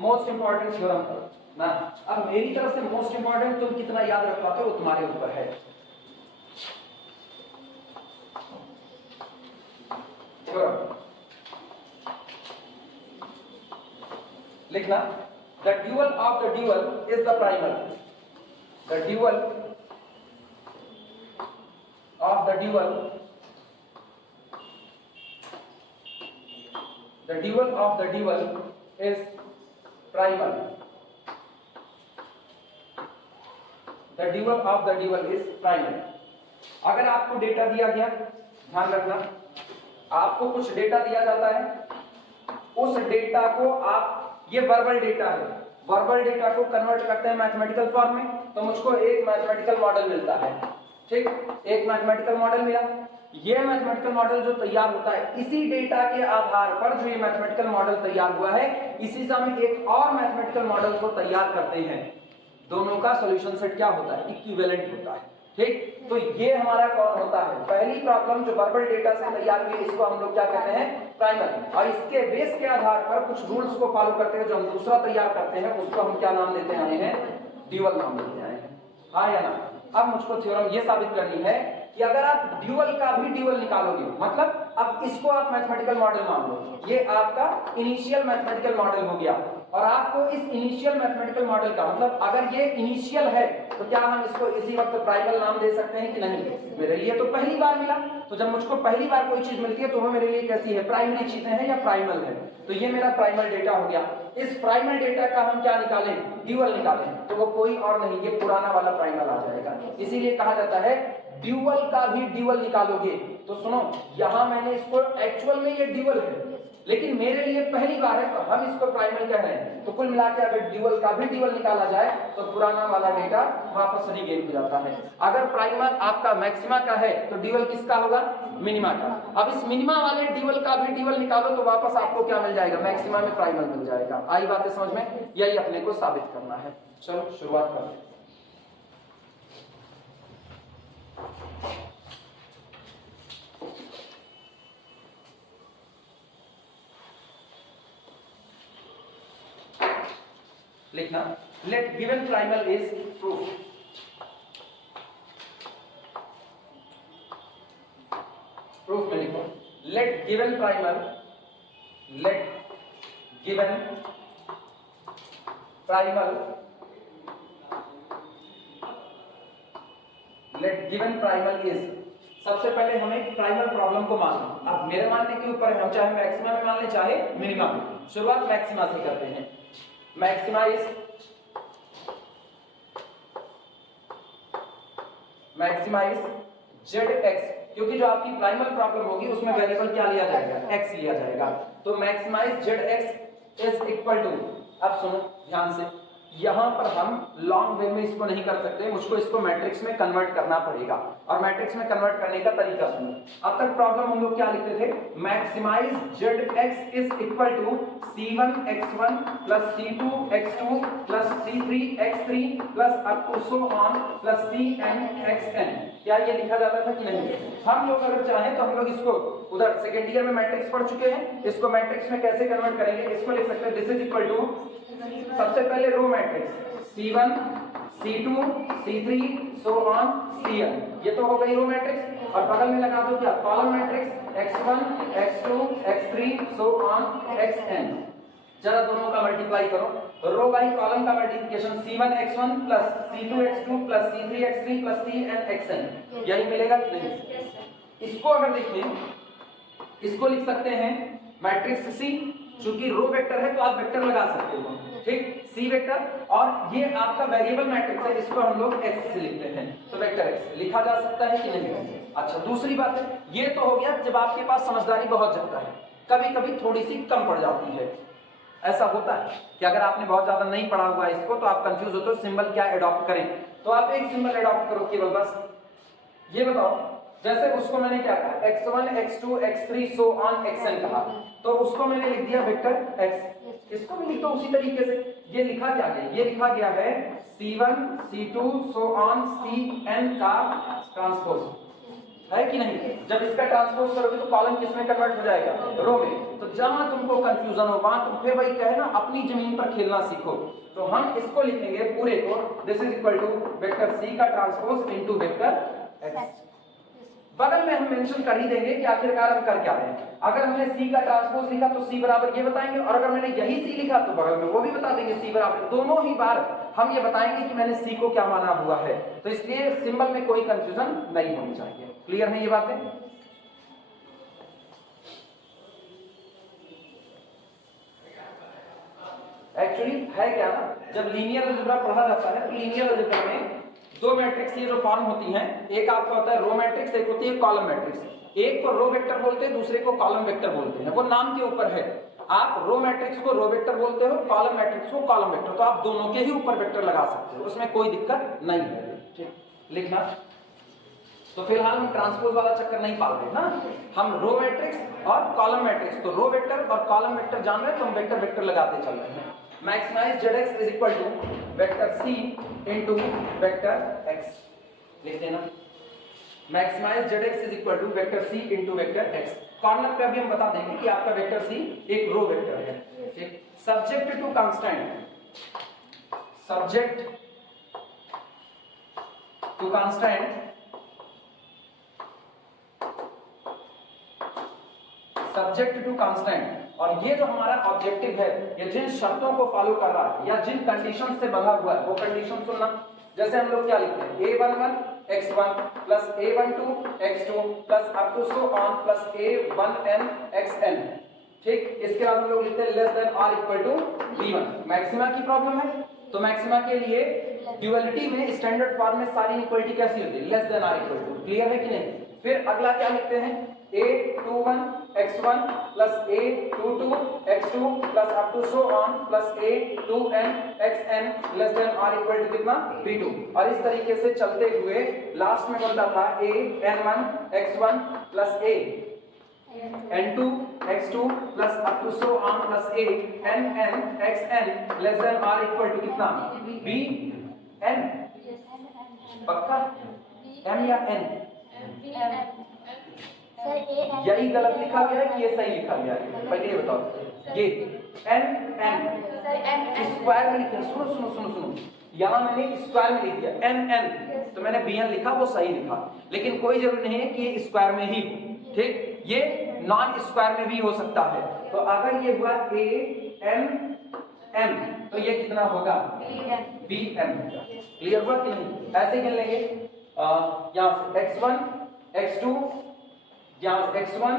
Most important theorem ना। अब मेरी तरफ से मोस्ट इंपॉर्टेंट तुम कितना याद रख पाते हो तुम्हारे ऊपर है। थ्योरम लिखना, the dual of the dual is the primal, the dual of the dual, the dual of the dual is primal, the dual of the dual is primal। अगर आपको डेटा दिया गया, ध्यान रखना, आपको कुछ डेटा दिया जाता है, उस डेटा को आप, ये वर्बल डेटा है, वर्बल डेटा को कन्वर्ट करते हैं मैथमेटिकल फॉर्म में, तो मुझको एक मैथमेटिकल मॉडल मिलता है, ठीक, एक मैथमेटिकल मॉडल मिला। ये मैथमेटिकल मॉडल जो तैयार होता है, इसी डेटा के आधार पर जो ये मैथमेटिकल मॉडल तैयार हुआ है, इसी से हम एक और मैथमेटिकल मॉडल को तैयार करते हैं। दोनों का सॉल्यूशन सेट क्या होता है? इक्विवेलेंट होता है, ठीक। तो ये हमारा कौन होता है? पहली प्रॉब्लम जो वर्बल डेटा से तैयार हुई, इसको हम लोग क्या कहते हैं? प्राइमल। और इसके बेस के आधार पर कुछ रूल्स को फॉलो करते हैं, जो हम दूसरा तैयार करते हैं, उसको हम क्या नाम देते आए हैं? ड्यूअल नाम देते आए हैं, हाँ या ना। अब मुझको थ्योरम ये साबित करनी है कि अगर आप ड्यूअल का भी ड्यूअल निकालोगे, मतलब अब इसको आप मैथमेटिकल मॉडल मान लो, ये आपका इनिशियल मैथमेटिकल मॉडल हो गया, और आपको इस इनिशियल मैथमेटिकल मॉडल का मतलब अगर ये इनिशियल है तो क्या हम इसको इसी वक्त प्राइमल नाम दे सकते हैं कि नहीं? मेरे लिए तो पहली बार मिला, तो जब मुझको पहली बार कोई चीज मिलती है तो वो मेरे लिए कैसी है? प्राइमरी चीजें हैं या प्राइमल है। तो ये मेरा प्राइमल डेटा हो गया। इस प्राइमल डेटा का हम क्या निकालें? ड्यूअल निकालें, तो वो कोई और नहीं, ये पुराना वाला प्राइमल आ जाएगा। इसीलिए कहा जाता है ड्यूअल का भी ड्यूअल निकालोगे। तो सुनो, यहां मैंने इसको एक्चुअल में ये ड्यूअल है, लेकिन मेरे लिए पहली बार है तो हम इसको प्राइमल कह रहे हैं। तो कुल मिलाकर अगर ड्यूअल का भी ड्यूअल निकाला जाए तो पुराना वाला डेटा वापस रीगेन हो जाता है। अगर प्राइमल आपका मैक्सिमा का है तो ड्यूअल किसका होगा? मिनिमा का। अब इस मिनिमा वाले ड्यूअल का भी ड्यूअल निकालो तो वापस आपको क्या मिल जाएगा? मैक्सिमा में प्राइमल मिल जाएगा। आई बातें समझ में? यही अपने को साबित करना है। चलो शुरुआत करते हैं। लिखना, let given primal is proof. Proof में लिखो, let given primal, let given primal, let given primal is. सबसे पहले हमें प्राइमल प्रॉब्लम को मानना। अब मेरे मानने के ऊपर है, हम चाहे मैक्सिमा में मान ले चाहे मिनिमा में। शुरुआत मैक्सिमा से करते हैं। Maxima is, maxima is Z x, क्योंकि जो आपकी प्राइमल प्रॉब्लम होगी उसमें वेरिएबल क्या लिया जाएगा? एक्स लिया जाएगा। तो maxima is Z x is equal to, अब सुनो ध्यान से, यहां पर हम लॉन्ग वे में इसको नहीं कर सकते, मुझको इसको मैट्रिक्स में कन्वर्ट करना पड़ेगा। और मैट्रिक्स में कन्वर्ट करने का तरीका सुनो। अब तक प्रॉब्लम हम लोग क्या लिखते थे? Maximize Z x is equal to c1 x1 plus c2 x2 plus c3 x3 plus up to so on plus cn xn। क्या ये लिखा जाता था कि नहीं? हम लोग अगर चाहें तो हम लोग इसको उधर सेकेंड ईयर में मैट्रिक्स पढ़ चुके हैं, इसको मैट्रिक्स में कैसे कन्वर्ट करेंगे? इसको लिख सकते हैं दिस इज इक्वल टू, सबसे पहले row matrix c1 c2 c3 so on cn, ये तो हो गई रो मैट्रिक्स। और बगल में लगा दो क्या? Column matrix x1 x2 x3 so on xn। जरा दोनों का मल्टीप्लाई करो, रो बाई कॉलम का multiplication, c1 x1 plus c2 x2 plus c3 x3 plus cn xn, यही मिलेगा कि नहीं? इसको अगर देखें, इसको लिख सकते हैं मैट्रिक्स C, चूंकि रो वेक्टर है तो आप वेक्टर लगा सकते हो, ठीक, सी वेक्टर। और ये आपका वेरिएबल मैट्रिक्स है, इसको हम लोग x से लिखते हैं, तो वेक्टर x लिखा जा सकता है कि नहीं? अच्छा, दूसरी बात है, ये तो हो गया जब आपके पास समझदारी बहुत ज्यादा है, कभी कभी थोड़ी सी कम पड़ जाती है। ऐसा होता है कि अगर आपने बहुत ज्यादा नहीं पढ़ा हुआ है इसको तो आप कंफ्यूज होते हो सिंबल क्या अडॉप्ट करें, तो आप एक सिंबल अडॉप्ट करो केवल, बस। ये बताओ, जैसे उसको मैंने क्या कहा, x1 x2 x3 so on xn कहा, तो उसको मैंने लिख दिया वेक्टर x। इसको भी लिख दो उसी तरीके से। ये लिखा क्या है? ये लिखा गया है c1 c2 so on cn का ट्रांसपोज। है कि नहीं? जब इसका ट्रांसपोज करोगे तो कॉलम किस में कन्वर्ट हो जाएगा? रो में। तो जहां तुमको कंफ्यूजन हो वहां तुम फिर वही कहे ना, अपनी जमीन पर खेलना सीखो। तो हम इसको लिखेंगे पूरे को, this is equal to vector C का ट्रांसपोज इनटू वेक्टर एक्स। बगल में हम मेंशन कर ही देंगे कि आखिरकार हम कर क्या रहे हैं। अगर हमने सी का ट्रांसपोज लिखा तो सी बराबर ये बताएंगे, और अगर मैंने यही सी लिखा तो बगल में वो भी बता देंगे सी बराबर। दोनों ही बार हम ये बताएंगे कि मैंने सी को क्या माना हुआ है। तो इसलिए सिंबल में कोई कंफ्यूजन नहीं होनी चाहिए। क्लियर है ये बातें? एक्चुअली है क्या ना, जब लीनियर अलजेब्रा पढ़ा जाता है तो लीनियर अलजेब्रा में दो मैट्रिक्स ये जो फॉर्म होती हैं, एक आपका होता है रो मैट्रिक्स, एक होती है कॉलम मैट्रिक्स। एक को रो वेक्टर बोलते हैं, दूसरे को कॉलम वेक्टर बोलते हैं, वो नाम के ऊपर है। आप रो मैट्रिक्स को रो वेक्टर बोलते हो, कॉलम मैट्रिक्स को कॉलम वेक्टर, तो आप दोनों के ही ऊपर वेक्टर लगा सकते हो, उसमें कोई दिक्कत नहीं है। ठीक, लिखना। तो फिलहाल हम ट्रांसपोज वाला चक्कर नहीं पाल रहे ना, हम रो मैट्रिक्स और कॉलम मैट्रिक्स, तो रो वेक्टर और कॉलम वेक्टर जान रहे हैं तो हम वेक्टर वेक्टर लगाते चल रहे हैं। Maximize ZX is equal to vector C into vector X। लिख देना, maximize ZX is equal to vector C into vector X। Corner पे अभी हम बता देंगे कि आपका वेक्टर C एक रो वेक्टर है। ठीक, subject to constant, subject to constant, subject to constant. और ये जो हमारा ऑब्जेक्टिव है, ये जिन शर्तों को फॉलो कर रहा है या जिन कंडीशन से बंधा हुआ है वो कंडीशन सुनना। जैसे हम लोग क्या लिखते हैं, a11 x1 plus a12 x2 plus up to so on plus a1n xn। ठीक, इसके बाद हम लोग लिखते हैं लेस देन और इक्वल टू b1। मैक्सिमा की प्रॉब्लम है, तो मैक्सिमा के लिए ड्यूअलिटी में स्टैंडर्ड फॉर्म में सारी इक्वलिटी कैसी होती है? लेस देन और इक्वल टू। क्लियर है कि नहीं? फिर अगला क्या लिखते हैं, a21 x1 plus a22 x2 plus up to so on plus a2n xn less than और इक्वल टू कितना? b2। और इस तरीके से चलते हुए लास्ट में बनता था an1 x1 plus an2 x2 plus up to so on plus ann xn less than और इक्वल टू कितना? bn। पक्का? m या n? यही गलत लिखा गया है कि ये सही लिखा गया है? पहले ये बताओ। ये n स्क्वायर में लिखा, सुनो सुनो सुनो सुनो, यहाँ मैंने स्क्वायर में लिख दिया n तो मैंने bn लिखा, वो सही लिखा, लेकिन कोई जरूरी नहीं है कि ये स्क्वायर में ही हो। ठीक, ये नॉन स्क्वायर में भी हो सकता है। तो अगर ये हुआ a m तो ये कितना होगा? bm। क्लियर हुआ कि नहीं? ऐसे गिन लेंगे, यहाँ से x1 x2, यहाँ x1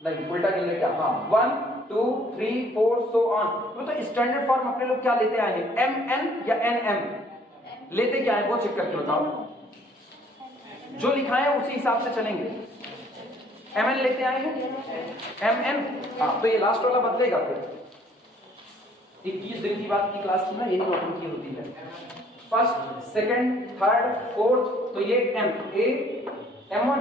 नहीं, उल्टा गिन ले क्या? हाँ, 1 2 3 4 सो ऑन। तो स्टैंडर्ड फॉर्म अपने लोग क्या लेते आए हैं, mn या nm लेते क्या है वो चेक करके बताओ। जो लिखा है उसी हिसाब से चलेंगे। mn लेते आए हैं, mn। हाँ, तो ये लास्ट वाला बदलेगा। फिर 21 दिन की बात की क्लास थी ना, यही नोटिंग की होती है। फर्स्ट, सेकंड, थर्ड, फोर्थ, तो ये m1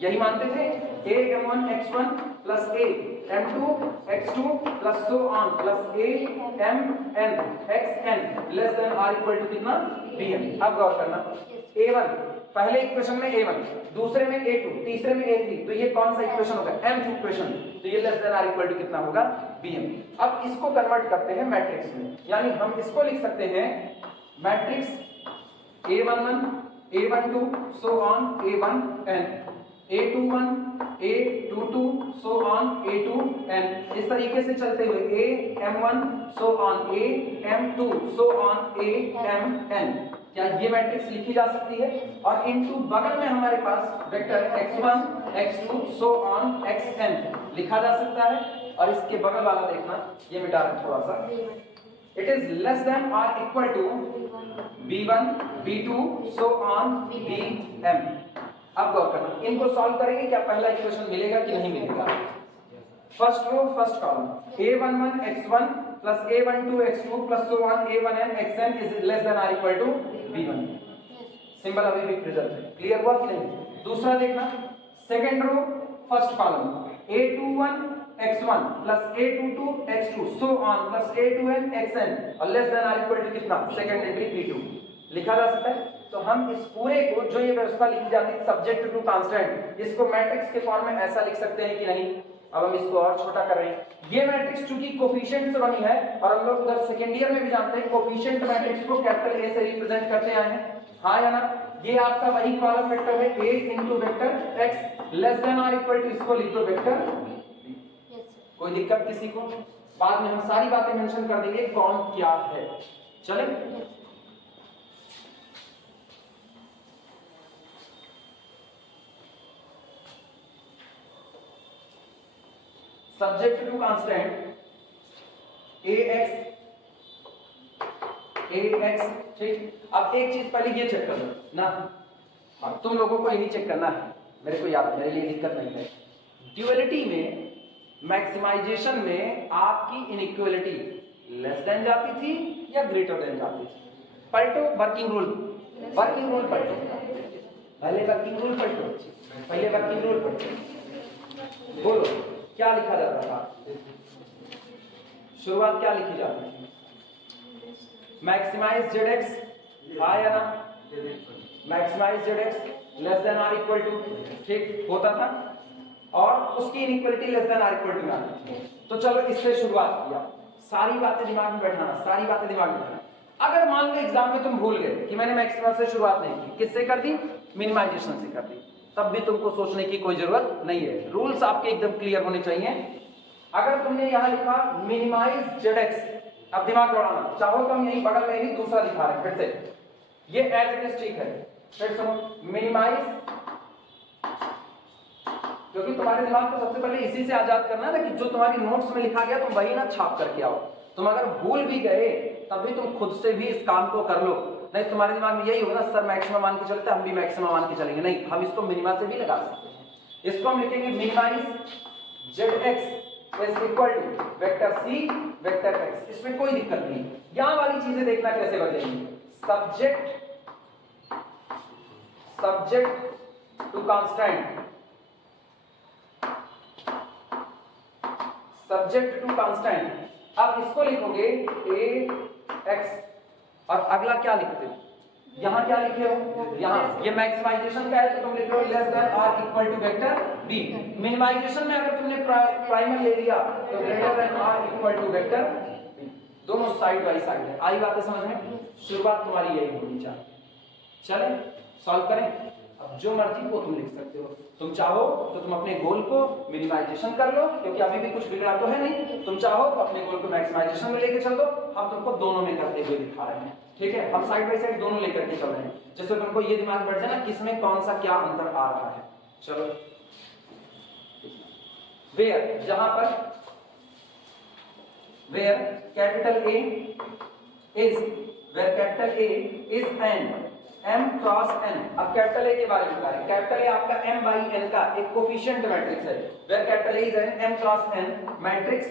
यही मानते थे, a m1 x1 plus a m2 x2 plus so on plus a mn xn less than और इक्वल टू कितना? bm। अब गौर करना, a1 पहले इक्वेशन में a1, दूसरे में a2, तीसरे में a3, तो ये कौन सा इक्वेशन होगा? mth इक्वेशन, तो ये लेस देन और इक्वल टू कितना होगा? bm। अब इसको कन्वर्ट करते हैं मैट्रिक्स में, यानी हम इसको लिख सकते हैं matrix a11 a12 so on a1n, a21 a22 so on a2n, इस तरीके से चलते हुए am1 so on am2 so on amn। क्या ये मैट्रिक्स लिखी जा सकती है? और इनटू बगल में हमारे पास vector x1 x2 so on xn लिखा जा सकता है। और इसके बगल वाला देखना, ये मिटा रहे थोड़ा सा, इट इज लेस देन और equal to b1 b2 so on bm। अब गौर करना, इनको सॉल्व करेंगे, क्या पहला इक्वेशन मिलेगा कि नहीं मिलेगा? First row first column, a11 x1 plus a12 x2 plus so on a1n xn is less than और इक्वल टू b1। सिंबल अभी भी प्रेजेंट है। क्लियर हुआ कि नहीं? दूसरा देखना, second row first column, a21 x1 plus a22 x2 so on plus a2n xn और लेस देन और इक्वल टू कितना? सेकंड एंट्री p2 लिखा जा सकता है। तो हम इस पूरे को, जो ये व्यवस्था लिखी जाती है सब्जेक्ट टू कांस्टेंट, इसको मैट्रिक्स के फॉर्म में ऐसा लिख सकते हैं कि नहीं। अब हम इसको और छोटा कर रहे हैं। ये मैट्रिक्स चूंकि कोफिशिएंट से बनी है और हम लोग उधर सेकेंड ईयर में भी जानते हैं कोफिशिएंट मैट्रिक्स को कैपिटल ए से रिप्रेजेंट करते आए हैं, हाँ या ना। ये आपका वही कॉलम वेक्टर है a into vector x less than और इक्वल टू, इसको लिख दो वेक्टर b। कोई दिक्कत किसी को? बाद में हम सारी बातें मेंशन कर देंगे कौन क्या है। चले, सब्जेक्ट टू कांस्टेंट ax, ठीक। अब एक चीज पहले ये चेक कर लो ना, अब तुम लोगों को यही चेक करना है, मेरे को याद, मेरे लिए दिक्कत नहीं है। ड्यूअलिटी में, मैक्सिमाइजेशन में आपकी इनइक्वालिटी लेस देन जाती थी या ग्रेटर देन जाती थी? पलटो वर्किंग रूल, वर्किंग रूल पलटो, पहले वर्किंग रूल पलटो, पहले वर्किंग रूल पलटो। बोलो क्या लिखा जाता था? शुरुआत क्या लिखी जाती थी? मैक्सिमाइज जेड हाँ या ना, maximize Z less than or equal to, ठीक होता था, और उसकी inequality less than or equal to में आती थी। तो चलो इससे शुरुआत किया, सारी बातें दिमाग में बैठाना, सारी बातें दिमाग में बैठाना। अगर मान लो एग्जाम में तुम भूल गए कि मैंने मैक्सिमम से शुरुआत नहीं की, किससे कर दी? मिनिमाइजेशन से कर दी, तब भी तुमको सोचने की कोई जरूरत नहीं है, रूल्स आपके एकदम क्लियर होने चाहिए। अगर तुमने यहां लिखा मिनिमाइज जेड, अब दिमाग दौड़ाना, चाहो तो हम यही बगल में ही दूसरा दिखा रहे हैं फिर से, ये एज इट इज ठीक है। फिर सुनो, मिनिमाइज, क्योंकि तुम्हारे दिमाग को सबसे पहले इसी से आजाद करना है ना कि जो तुम्हारी नोट्स में लिखा गया तुम वही ना छाप करके आओ। तुम अगर भूल भी गए तब भी तुम खुद से भी इस काम को कर लो, नहीं तुम्हारे दिमाग में यही होगा ना सर मैक्सिमम मान के चलते, हम भी मैक्सिमम मान के चलेंगे, नहीं हम इसको मिनिमा से भी लगा सकते हैं। इसको हम लिखेंगे minimize Z x is equal to vector C vector X, इसमें कोई दिक्कत नहीं। यहां वाली चीजें देखना कैसे बदलेंगी, subject to constant, subject to constant. अब इसको लिखोगे ए एक्स और अगला क्या लिखते हो? यहां क्या लिखे हो? यहां ये मैक्सिमाइजेशन का है तो तुम लिख लो less than or equal to vector B. Minimization में अगर तुमने प्राइमल ले लिया तो greater than or equal to vector B. दोनों साइड बाय साइड है। आई बात है समझ में? शुरुआत तुम्हारी यही होनी चाहिए। चले सॉल्व करें। अब जो मर्जी वो तुम लिख सकते हो, तुम चाहो तो तुम अपने गोल को मिनिमाइजेशन कर लो क्योंकि अभी भी कुछ बिगड़ा तो है नहीं, तुम चाहो तो अपने गोल को मैक्सिमाइजेशन में लेके चल दो। हम तुमको दोनों में करते हुए दिखा रहे हैं, ठीक है? हम साइड बाय साइड दोनों लेकर के चल रहे हैं, जिससे तुमको ये दिमाग बैठ जाए ना किसमें कौन सा क्या अंतर आ रहा है। चलो वेयर, जहां पर where capital A is, where capital A is an m cross n। अब कैपिटल ए के बारे में बता रहे हैं। कैपिटल ए आपका m बाई n का एक कोफिशिएंट मैट्रिक्स है। Where capital A is an m cross n matrix,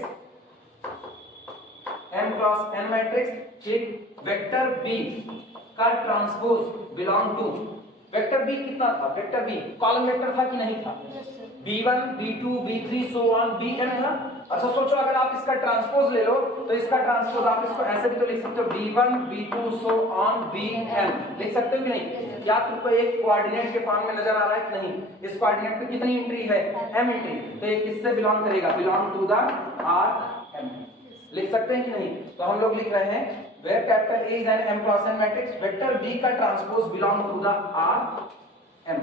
m cross n matrix, ठीक। वेक्टर b का transpose belong to, vector b कितना था? वेक्टर b कॉलम वेक्टर था कि नहीं था? b1 b2 b3 so on bn था। अच्छा सोचो अगर आप इसका ट्रांसपोज ले लो तो इसका ट्रांसपोज आप इसको ऐसे भी तो लिख सकते हो b1 b2 so on bn, लिख सकते हो कि नहीं? क्या तुमको एक कोऑर्डिनेट के फॉर्म में नजर आ रहा है कि नहीं? इस कोऑर्डिनेट में कितनी एंट्री है? m एंट्री, तो ये किससे बिलोंग करेगा? बिलोंग टू द Rm, लिख सकते हैं कि नहीं? तो हम लोग लिख रहे हैं where capital A is an m cross n matrix, vector b का transpose belong to the Rm।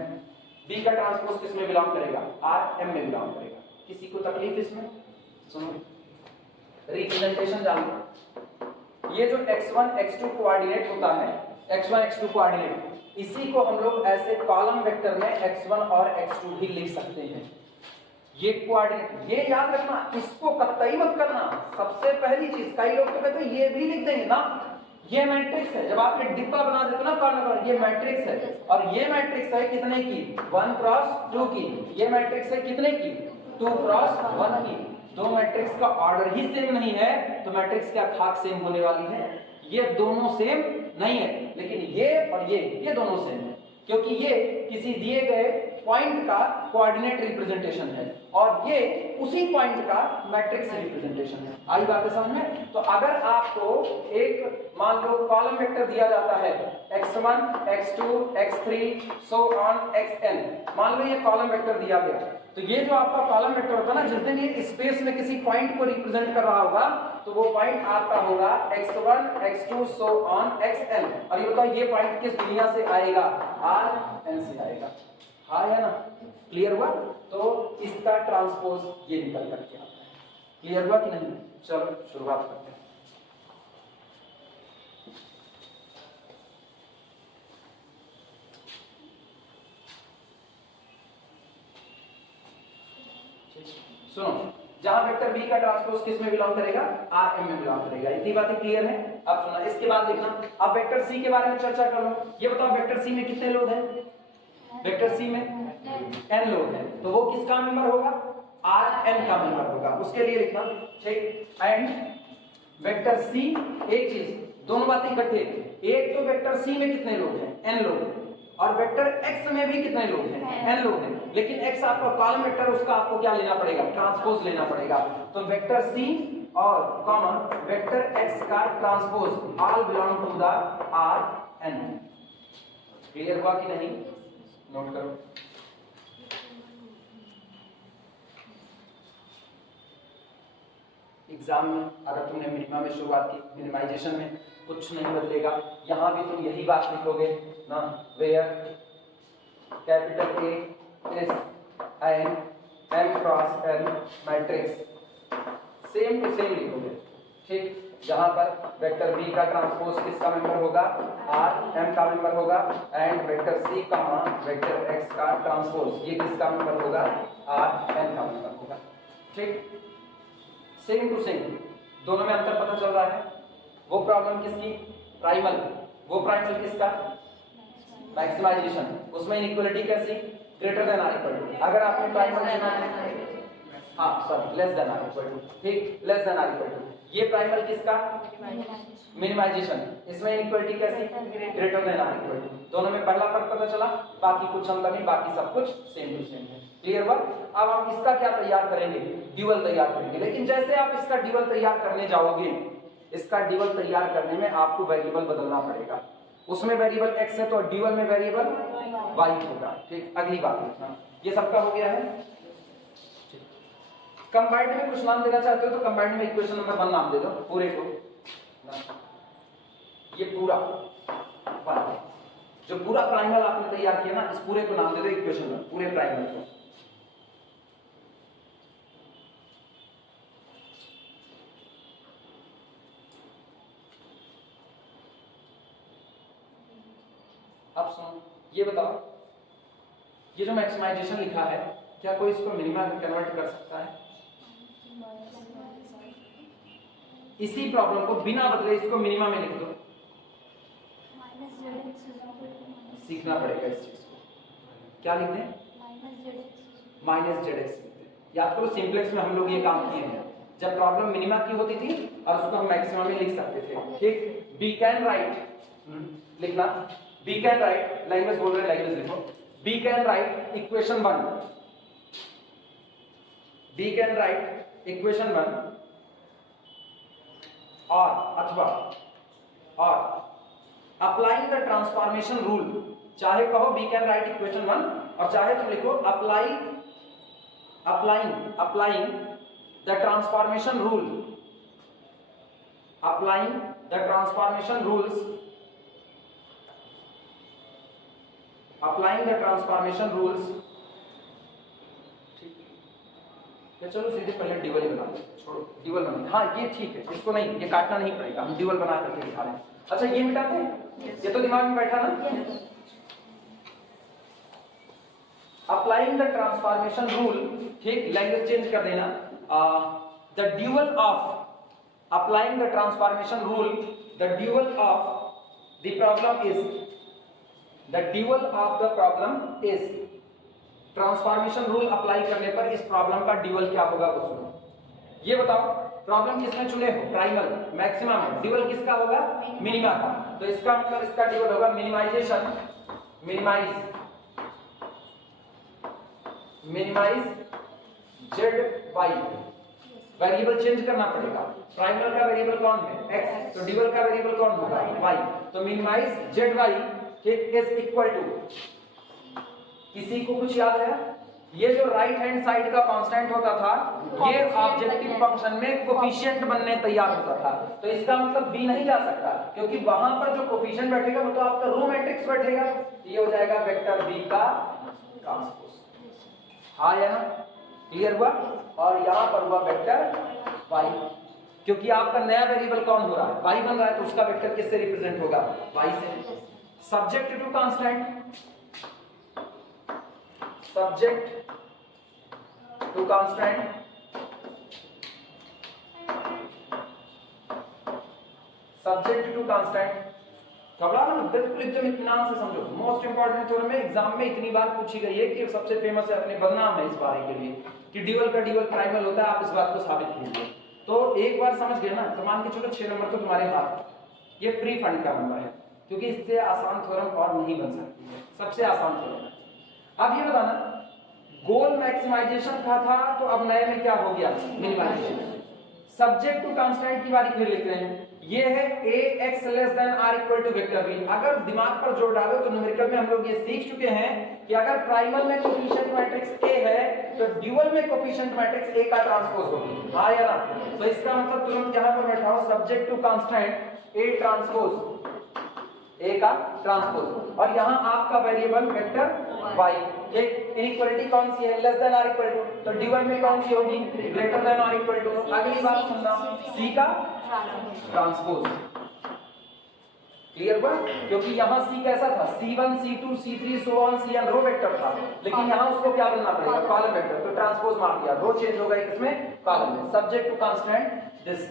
b का ट्रांसपोज किस में बिलोंग करेगा? Rm में बिलोंग करेगा। किसी को तकलीफ इसमें? सुनो रिप्रेजेंटेशन जान लो, ये जो x1 x2 कोऑर्डिनेट होता है, x1 x2 कोऑर्डिनेट, इसी को हम लोग ऐसे कॉलम वेक्टर में x1 और x2 भी लिख सकते हैं। ये कोऑर्डिनेट, ये याद रखना, इसको कतई मत करना। सबसे पहली चीज, कई लोग तो कहते हैं ये भी लिख देंगे ना, ये मैट्रिक्स है। जब आप ये डिब्बा बना देते हो ना कॉर्नर, ये मैट्रिक्स है और ये मैट्रिक्स है कितने की? 1 क्रॉस 2 की। ये मैट्रिक्स है कितने की? 2 क्रॉस 1 की। दो मैट्रिक्स का ऑर्डर ही सेम नहीं है तो मैट्रिक्स क्या खाक सेम होने वाली है? ये दोनों सेम नहीं है, लेकिन ये और ये दोनों सेम है क्योंकि ये किसी दिए गए पॉइंट का कोऑर्डिनेट रिप्रेजेंटेशन है और ये उसी पॉइंट का मैट्रिक्स रिप्रेजेंटेशन है। आई बात है समझ में? तो अगर आपको एक मान लो कॉलम वेक्टर दिया जाता है x1 x2 x3 so on xn, मान लो ये कॉलम वेक्टर दिया गया, तो ये जो आपका कॉलम वेक्टर होता है ना, जिस दिन ये स्पेस में किसी पॉइंट को रिप्रेजेंट कर रहा होगा तो वो पॉइंट आपका होगा x1 x2 so on xn। और ये बताओ ये पॉइंट किस दुनिया से आएगा? Rn से आएगा। हाँ या ना? क्लियर हुआ? तो इसका ट्रांसपोज ये निकल करके आता है। क्लियर हुआ कि नहीं? चलो शुरुआत करते हैं। सुनो, जहां वेक्टर बी का ट्रांसपोज किस में बिलोंग करेगा? Rm में बिलोंग करेगा। इतनी बातें क्लियर है? अब सुना, इसके बाद देखना, अब वेक्टर सी के बारे में चर्चा कर लो। ये बताओ वेक्टर सी में कितने लोग हैं? वेक्टर सी में n लोग हैं, तो वो किसका मेंबर होगा? Rn का मेंबर होगा। उसके लिए लिखना, ठीक, एंड वेक्टर सी, एक चीज, दोनों बातें इकट्ठे, एक तो वेक्टर सी में कितने लोग हैं? n लोग हैं, और वेक्टर x में भी कितने लोग हैं? n लोग हैं, लेकिन x आपका कॉलम वेक्टर, उसका आपको क्या लेना पड़ेगा? ट्रांसपोज लेना पड़ेगा। तो वेक्टर c और कॉमा वेक्टर x का transpose all belong to the Rn। Clear हुआ कि नहीं? नोट करो। एग्जाम में अगर तुमने मिनिमा में शुरुआत की, मिनिमाइजेशन में कुछ नहीं बदलेगा, यहां भी तुम यही बात लिखोगे ना, where capital A is an m cross n matrix, same to same लिखोगे, ठीक। जहां पर वेक्टर b का ट्रांसपोज किसका मेंबर होगा? Rm का मेंबर होगा, एंड वेक्टर c का वेक्टर x का ट्रांसपोज ये किसका मेंबर होगा? Rn का मेंबर होगा, ठीक। सेम टू सेम, दोनों में अंतर पता चल रहा है। वो प्रॉब्लम किसकी? प्राइमल। वो प्राइमल किसका? मैक्सिमाइजेशन। उसमें इनइक्वालिटी कैसी? Greater than or equal to. अगर आपने प्राइमल हाँ sorry less than or equal to, ठीक, less than or equal to. ये प्राइमल किसका? मिनिमाइजेशन। इसमें इनइक्वालिटी कैसी? Greater than or equal to. दोनों में पहला फर्क पता चला, बाकी कुछ अंतर नहीं, बाकी सब कुछ सेम टू सेम है। क्लियर हुआ? अब हम इसका क्या तैयार करेंगे? ड्यूअल तैयार करेंगे। लेकिन जैसे आप इसका ड्यूअल तैयार करने जाओगे, इसका ड्यूअल तैयार करने में आपको वेरिएबल बदलना पड़ेगा। उसमें वेरिएबल x है तो ड्यूअल में वेरिएबल y होगा, ठीक। अगली बात लिखना, ये सबका हो गया है। कंबाइंड में कुछ नाम देना चाहते हो तो कंबाइंड में इक्वेशन नंबर 1 नाम दे दो पूरे को। ये पूरा 1 जो पूरा प्राइमल आपने तैयार किया ना, इस पूरे को नाम दे दो इक्वेशन नंबर, पूरे प्राइमल को। अब सुनो, ये बताओ, ये जो मैक्सिमाइजेशन लिखा है, क्या कोई इसको मिनिमा में कन्वर्ट कर सकता है? इसी प्रॉब्लम को बिना बदले इसको मिनिमा में लिख दो। सीखना पड़ेगा इस चीज को। क्या लिख दें? माइनस जेड एक्स लिख दें। याद करो सिंप्लेक्स में हम लोग ये काम किए हैं, जब प्रॉब्लम मिनिमा की होती थी और उसको हम मैक्सिमम में लिख सकते थे, ठीक। बी कैन राइट लिखना, बी कैन राइट, लैंग्वेज बोल रहे लैंग्वेज लिखो। We can write equation 1, we can write equation 1 और अथवा और अप्लाइंग द ट्रांसफॉर्मेशन रूल, चाहे कहो बी कैन राइट इक्वेशन 1 और चाहे तुम लिखो applying the transformation rule, applying the transformation rules, applying the transformation rules, ठीक। चलो सीधे पहले ड्यूअल ही बना दो, छोड़ो ड्यूअल बना। हाँ ये ठीक है, इसको नहीं, ये काटना नहीं पड़ेगा, हम ड्यूअल बना करके दिखा रहे हैं। अच्छा ये मिटाते हैं, ये तो दिमाग में बैठा ना। अप्लाइंग द ट्रांसफॉर्मेशन रूल, ठीक, लैंग्वेज चेंज कर देना। The dual of applying the transformation rule, the dual of the problem is, the dual of the problem is, transformation rule apply करने पर इस प्रॉब्लम का ड्यूअल क्या होगा वो सुनो। ये बताओ प्रॉब्लम किसमें चुने हो? प्राइमल, मैक्सिमम में। ड्यूअल किसका होगा? मिनिमा का। तो इसका मतलब इसका ड्यूअल होगा minimization, minimize minimize Z Y, variable change करना पड़ेगा। प्राइमल का वेरिएबल कौन है x, तो ड्यूअल का वेरिएबल कौन होगा y, तो minimize Z Y is equal to, किसी को कुछ याद है, ये जो राइट हैंड साइड का कांस्टेंट होता था ये ऑब्जेक्टिव फंक्शन में कोफिशिएंट बनने तैयार होता था, तो इसका मतलब b नहीं जा सकता क्योंकि वहां पर जो कोफिशिएंट बैठेगा वो तो आपका रो मैट्रिक्स बैठेगा, ये हो जाएगा वेक्टर b का ट्रांसपोज। हाँ या ना, क्लियर हुआ। और यहाँ पर हुआ वेक्टर y, क्योंकि आपका नया वेरिएबल कौन हो रहा है y बन रहा है, तो उसका वेक्टर किससे रिप्रेजेंट होगा y से। Subject to constant, subject to constant, subject to constant, घबराना मत, बिल्कुल एकदम इत्मीनान से समझो। मोस्ट इंपॉर्टेंट थ्योरम में एग्जाम में इतनी बार पूछी गई है कि सबसे फेमस है, अपने बदनाम है इस बारे के लिए कि ड्यूअल का ड्यूअल प्राइमल होता है, आप इस बात को साबित कीजिए। तो एक बार समझ गए ना, तो मान के चलो 6 नंबर तो तुम्हारे हाथ, ये फ्री फंड का नंबर है क्योंकि इससे आसान थ्योरम और नहीं बन सकती है, सबसे आसान थ्योरम है। अब ये बताना, गोल मैक्सिमाइजेशन का था तो अब नए में क्या हो गया, मिनिमाइजेशन। सब्जेक्ट टू कांस्टेंट की बारी फिर लिख रहे हैं, ये है ax less than r equal to vector v। अगर दिमाग पर जोर डालो तो न्यूमेरिकल में हम लोग ये सीख चुके हैं कि अगर प्राइमल में कोफिशिएंट मैट्रिक्स a है तो ड्यूअल में कोफिशिएंट मैट्रिक्स a का ट्रांसपोज होगी। हाँ या ना, तो इसका मतलब तुरंत यहां पर बैठाओ subject to constant a transpose, a का ट्रांसपोज, और यहां आपका वेरिएबल वेक्टर y। ये इनइक्वालिटी कौन सी है, less than r equal to, तो ड्यूअल में कौन सी होगी, greater than r equal to. अगली बात सुनना, c का ट्रांसपोज, क्लियर हुआ, क्योंकि यहां c कैसा था, c1 c2 c3 so on cn row vector था, लेकिन यहां उसको क्या बनना पड़ेगा, कॉलम वेक्टर, तो ट्रांसपोज मार दिया, रो चेंज हो गई किसमें, कॉलम में। Subject to constant this,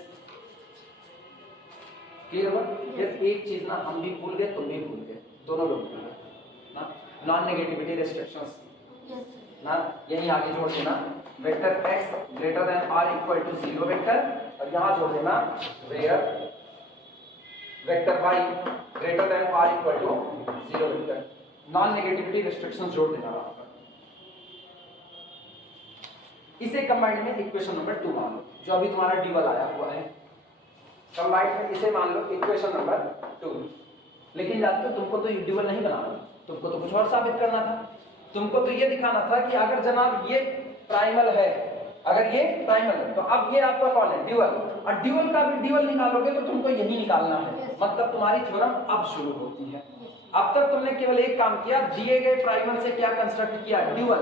clear हुआ। ये एक चीज ना हम भी भूल गए, तुम भी भूल गए, दोनों लोग भूल गए ना, नॉन नेगेटिविटी रिस्ट्रिक्शंस ना, यही आगे जोड़ देना vector x greater than r equal to 0 vector, और यहां जोड़ देना where vector y greater than r equal to 0 vector, non negativity restrictions जोड़ देना वहां पर। इसे कंबाइंड में इक्वेशन नंबर 2 मान लो, जो अभी तुम्हारा ड्यूअल आया हुआ है, कंबाइंड में इसे मान लो इक्वेशन नंबर 2। लेकिन जानते हो तुमको तो ड्यूअल नहीं बनाना, तुमको तो कुछ और साबित करना था, तुमको तो ये दिखाना था कि अगर जनाब ये प्राइमल है, अगर ये प्राइमल है तो अब ये आपका कौन है, ड्यूअल, और ड्यूअल का भी ड्यूअल निकालोगे तो तुमको यही निकालना है, मतलब तुम्हारी थ्योरम अब शुरू होती है। अब तक तुमने केवल एक काम किया, दिए गए प्राइमल से क्या कंस्ट्रक्ट किया, ड्यूअल,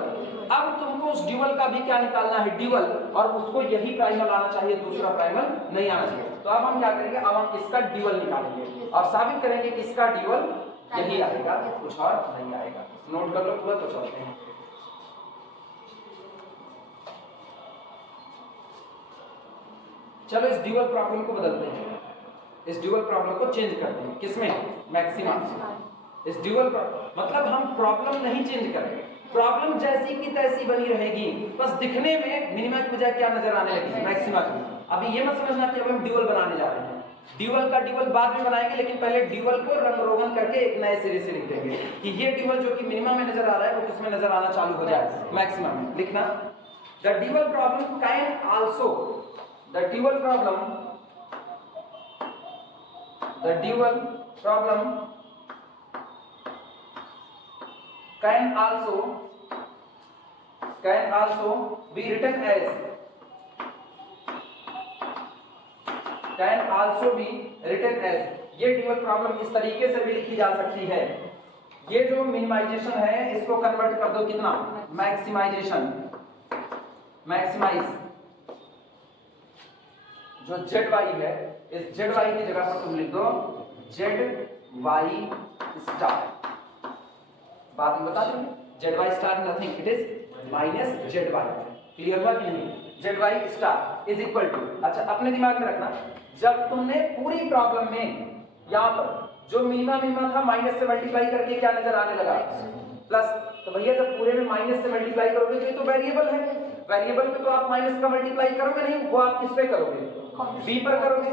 अब तुमको उस ड्यूअल का भी क्या निकालना है, ड्यूअल, और उसको यही प्राइमल आना चाहिए, दूसरा प्राइमल नहीं आना चाहिए। तो अब हम क्या करेंगे, अब हम इसका ड्यूअल निकालेंगे और साबित करेंगे कि इसका ड्यूअल यही आएगा, कुछ और नहीं आएगा। नोट कर लो पूरा, तो चलते हैं। चलो इस ड्यूअल प्रॉब्लम को बदलते हैं, इस ड्यूअल प्रॉब्लम को चेंज करते हैं, किसमें, मैक्सिमा। इस ड्यूअल मतलब हम प्रॉब्लम नहीं चेंज करेंगे, प्रॉब्लम जैसी की तैसी बनी रहेगी, बस दिखने में मिनिमा की बजाय क्या नजर आने लगेगी, मैक्सिमा की। अभी ये मत समझना कि अब हम ड्यूअल बनाने जा रहे हैं, ड्यूअल का ड्यूअल बाद में बनाएंगे, लेकिन पहले ड्यूअल को रंग रोगन करके एक नए सिरे से लिख देंगे कि ये ड्यूअल जो कि मिनिमम में नजर आ रहा है वो किसमें नजर आना चालू हो जाए, मैक्सिमम में। लिखना, the dual problem can also, the dual problem, the dual problem can also be written as, can also be written as. ये ड्यूअल प्रॉब्लम इस तरीके से भी लिखी जा सकती है, ये जो मिनिमाइजेशन है इसको कन्वर्ट कर दो कितना, मैक्सिमाइजेशन, मैक्सिमाइज जो जेड वाई है, इस जेड वाई की जगह पर तुम लिख दो जेड वाई स्टार। बाद में बता देंगे, Z Y star nothing, it is minus Z Y. Clear हुआ कि नहीं, Z Y star is equal to, अच्छा अपने दिमाग में रखना, जब तुमने पूरी प्रॉब्लम में यहां पर जो मिनिमा था माइनस से मल्टीप्लाई करके क्या नजर आने लगा, प्लस, तो भैया जब पूरे में माइनस से मल्टीप्लाई करोगे तो ये तो वेरिएबल है, वेरिएबल पे तो आप माइनस का मल्टीप्लाई करोगे नहीं, वो आप किस पे करोगे, बी पर करोगे,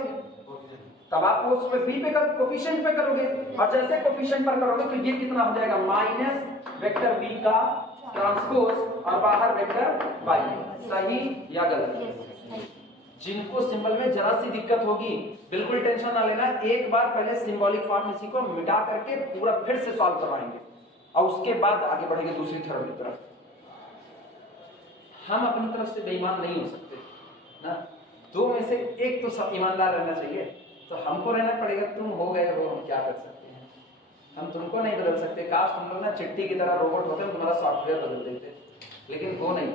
तब आप उस पे बी पे कोफिशिएंट पे करोगे, और जैसे कोफिशिएंट पर करोगे तो ये कितना हो जाएगा, माइनस वेक्टर बी का ट्रांसपोज और बाहर वेक्टर वाई। सही या गलत? जिनको सिंबल में जरा सी दिक्कत होगी बिल्कुल टेंशन ना लेना, एक बार पहले सिंबॉलिक फॉर्म इसी को मिटा करके पूरा फिर से सॉल्व करवाएंगे और उसके बाद आगे बढ़ेंगे दूसरी थ्योरम की तरफ। हम अपनी तरफ से बेईमान नहीं हो सकते ना, दो में से एक तो सब ईमानदार रहना चाहिए, तो हमको रहना पड़ेगा। तुम हो गए हो, हम क्या कर सकते हैं, हम तुमको नहीं बदल सकते। काश हम लोग ना चिट्ठी की तरह रोबोट होते, हम तुम्हारा सॉफ्टवेयर बदल देते, लेकिन वो नहीं।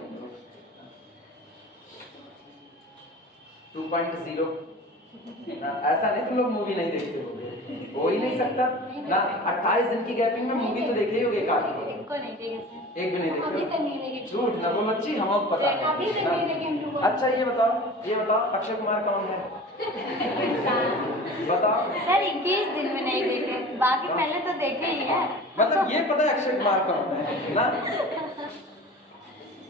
2.0 ऐसा नहीं तुम लोग मूवी नहीं देखते हो, हो ही नहीं सकता ना। 28 दिन की गैपिंग में मूवी तो देखे ही होगे काफी। एक भी नहीं देखे, झूठ ना बोलो अच्छी, हम पता है। अच्छा ये बताओ अक्षय कुमार कौन है? बताओ सर 21 दिन में नहीं देखे, बाकी पहले तो देखे ही है। मतलब ये पता है अक्षय कुमार कौन है ना?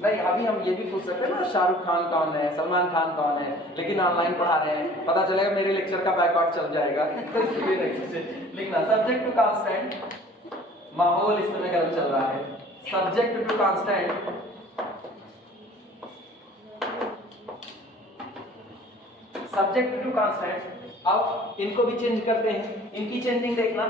नहीं, अभी हम ये भी पूछ सकते हैं ना शाहरुख खान कौन है, सलमान खान कौन है, लेकिन ऑनलाइन पढ़ा रहे हैं, पता चलेगा मेरे लेक्चर का बैकआउट चल जाएगा। तो इसलिए नहीं लिखना। सब्जेक्ट टू कांस्टेंट, माहौल इस समय गर्म चल रहा है। Subject to constant, subject to constant. अब इनको भी चेंज करते हैं, इनकी चेंजिंग देखना।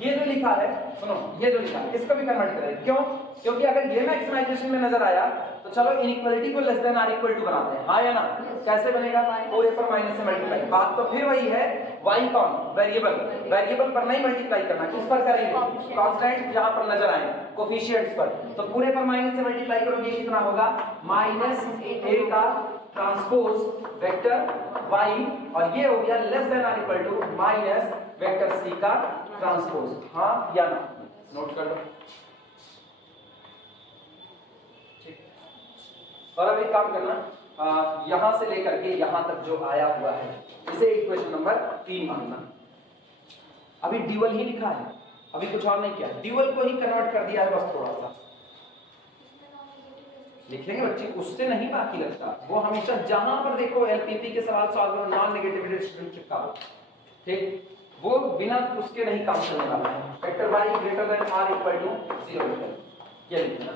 ये जो लिखा है, सुनो, ये जो लिखा है इसको भी कन्वर्ट करें। क्यों? क्योंकि अगर ये मैक्सिमाइजेशन में नजर आया तो चलो इनइक्वालिटी को less than or equal to बनाते हैं, हाँ या ना? कैसे बनेगा? पूरे पर माइनस से मल्टीप्लाई। बात तो फिर वही है, y कौन? वेरिएबल। वेरिएबल पर नहीं मल्टीप्लाई करना, किस पर करेंगे? कांस्टेंट जहां पर नजर आए, कोफिशिएंट्स पर। तो पूरे पर माइनस से मल्टीप्लाई करोगे, कितना होगा? माइनस a का ट्रांसपोज वेक्टर y, और ये हो गया less than or equal to minus vector c का ट्रांसपोज, हाँ या ना? नोट कर लो। और अब एक काम करना, यहां से लेकर के यहां तक जो आया हुआ है इसे इक्वेशन नंबर 3 मानना। अभी ड्यूअल ही लिखा है, अभी कुछ और नहीं किया, ड्यूअल को ही कन्वर्ट कर दिया है बस। थोड़ा सा लिखेंगे बच्चे, उससे नहीं बाकी लगता। वो हमेशा जहां पर देखो एलपीपी के सवाल सॉल्व करो, नॉन नेगेटिविटी स्टूडेंट चिपका दो, ठीक? वो बिना उसके नहीं काम चलने वाला है। Vector y greater than r equal to 0, ये लिखना,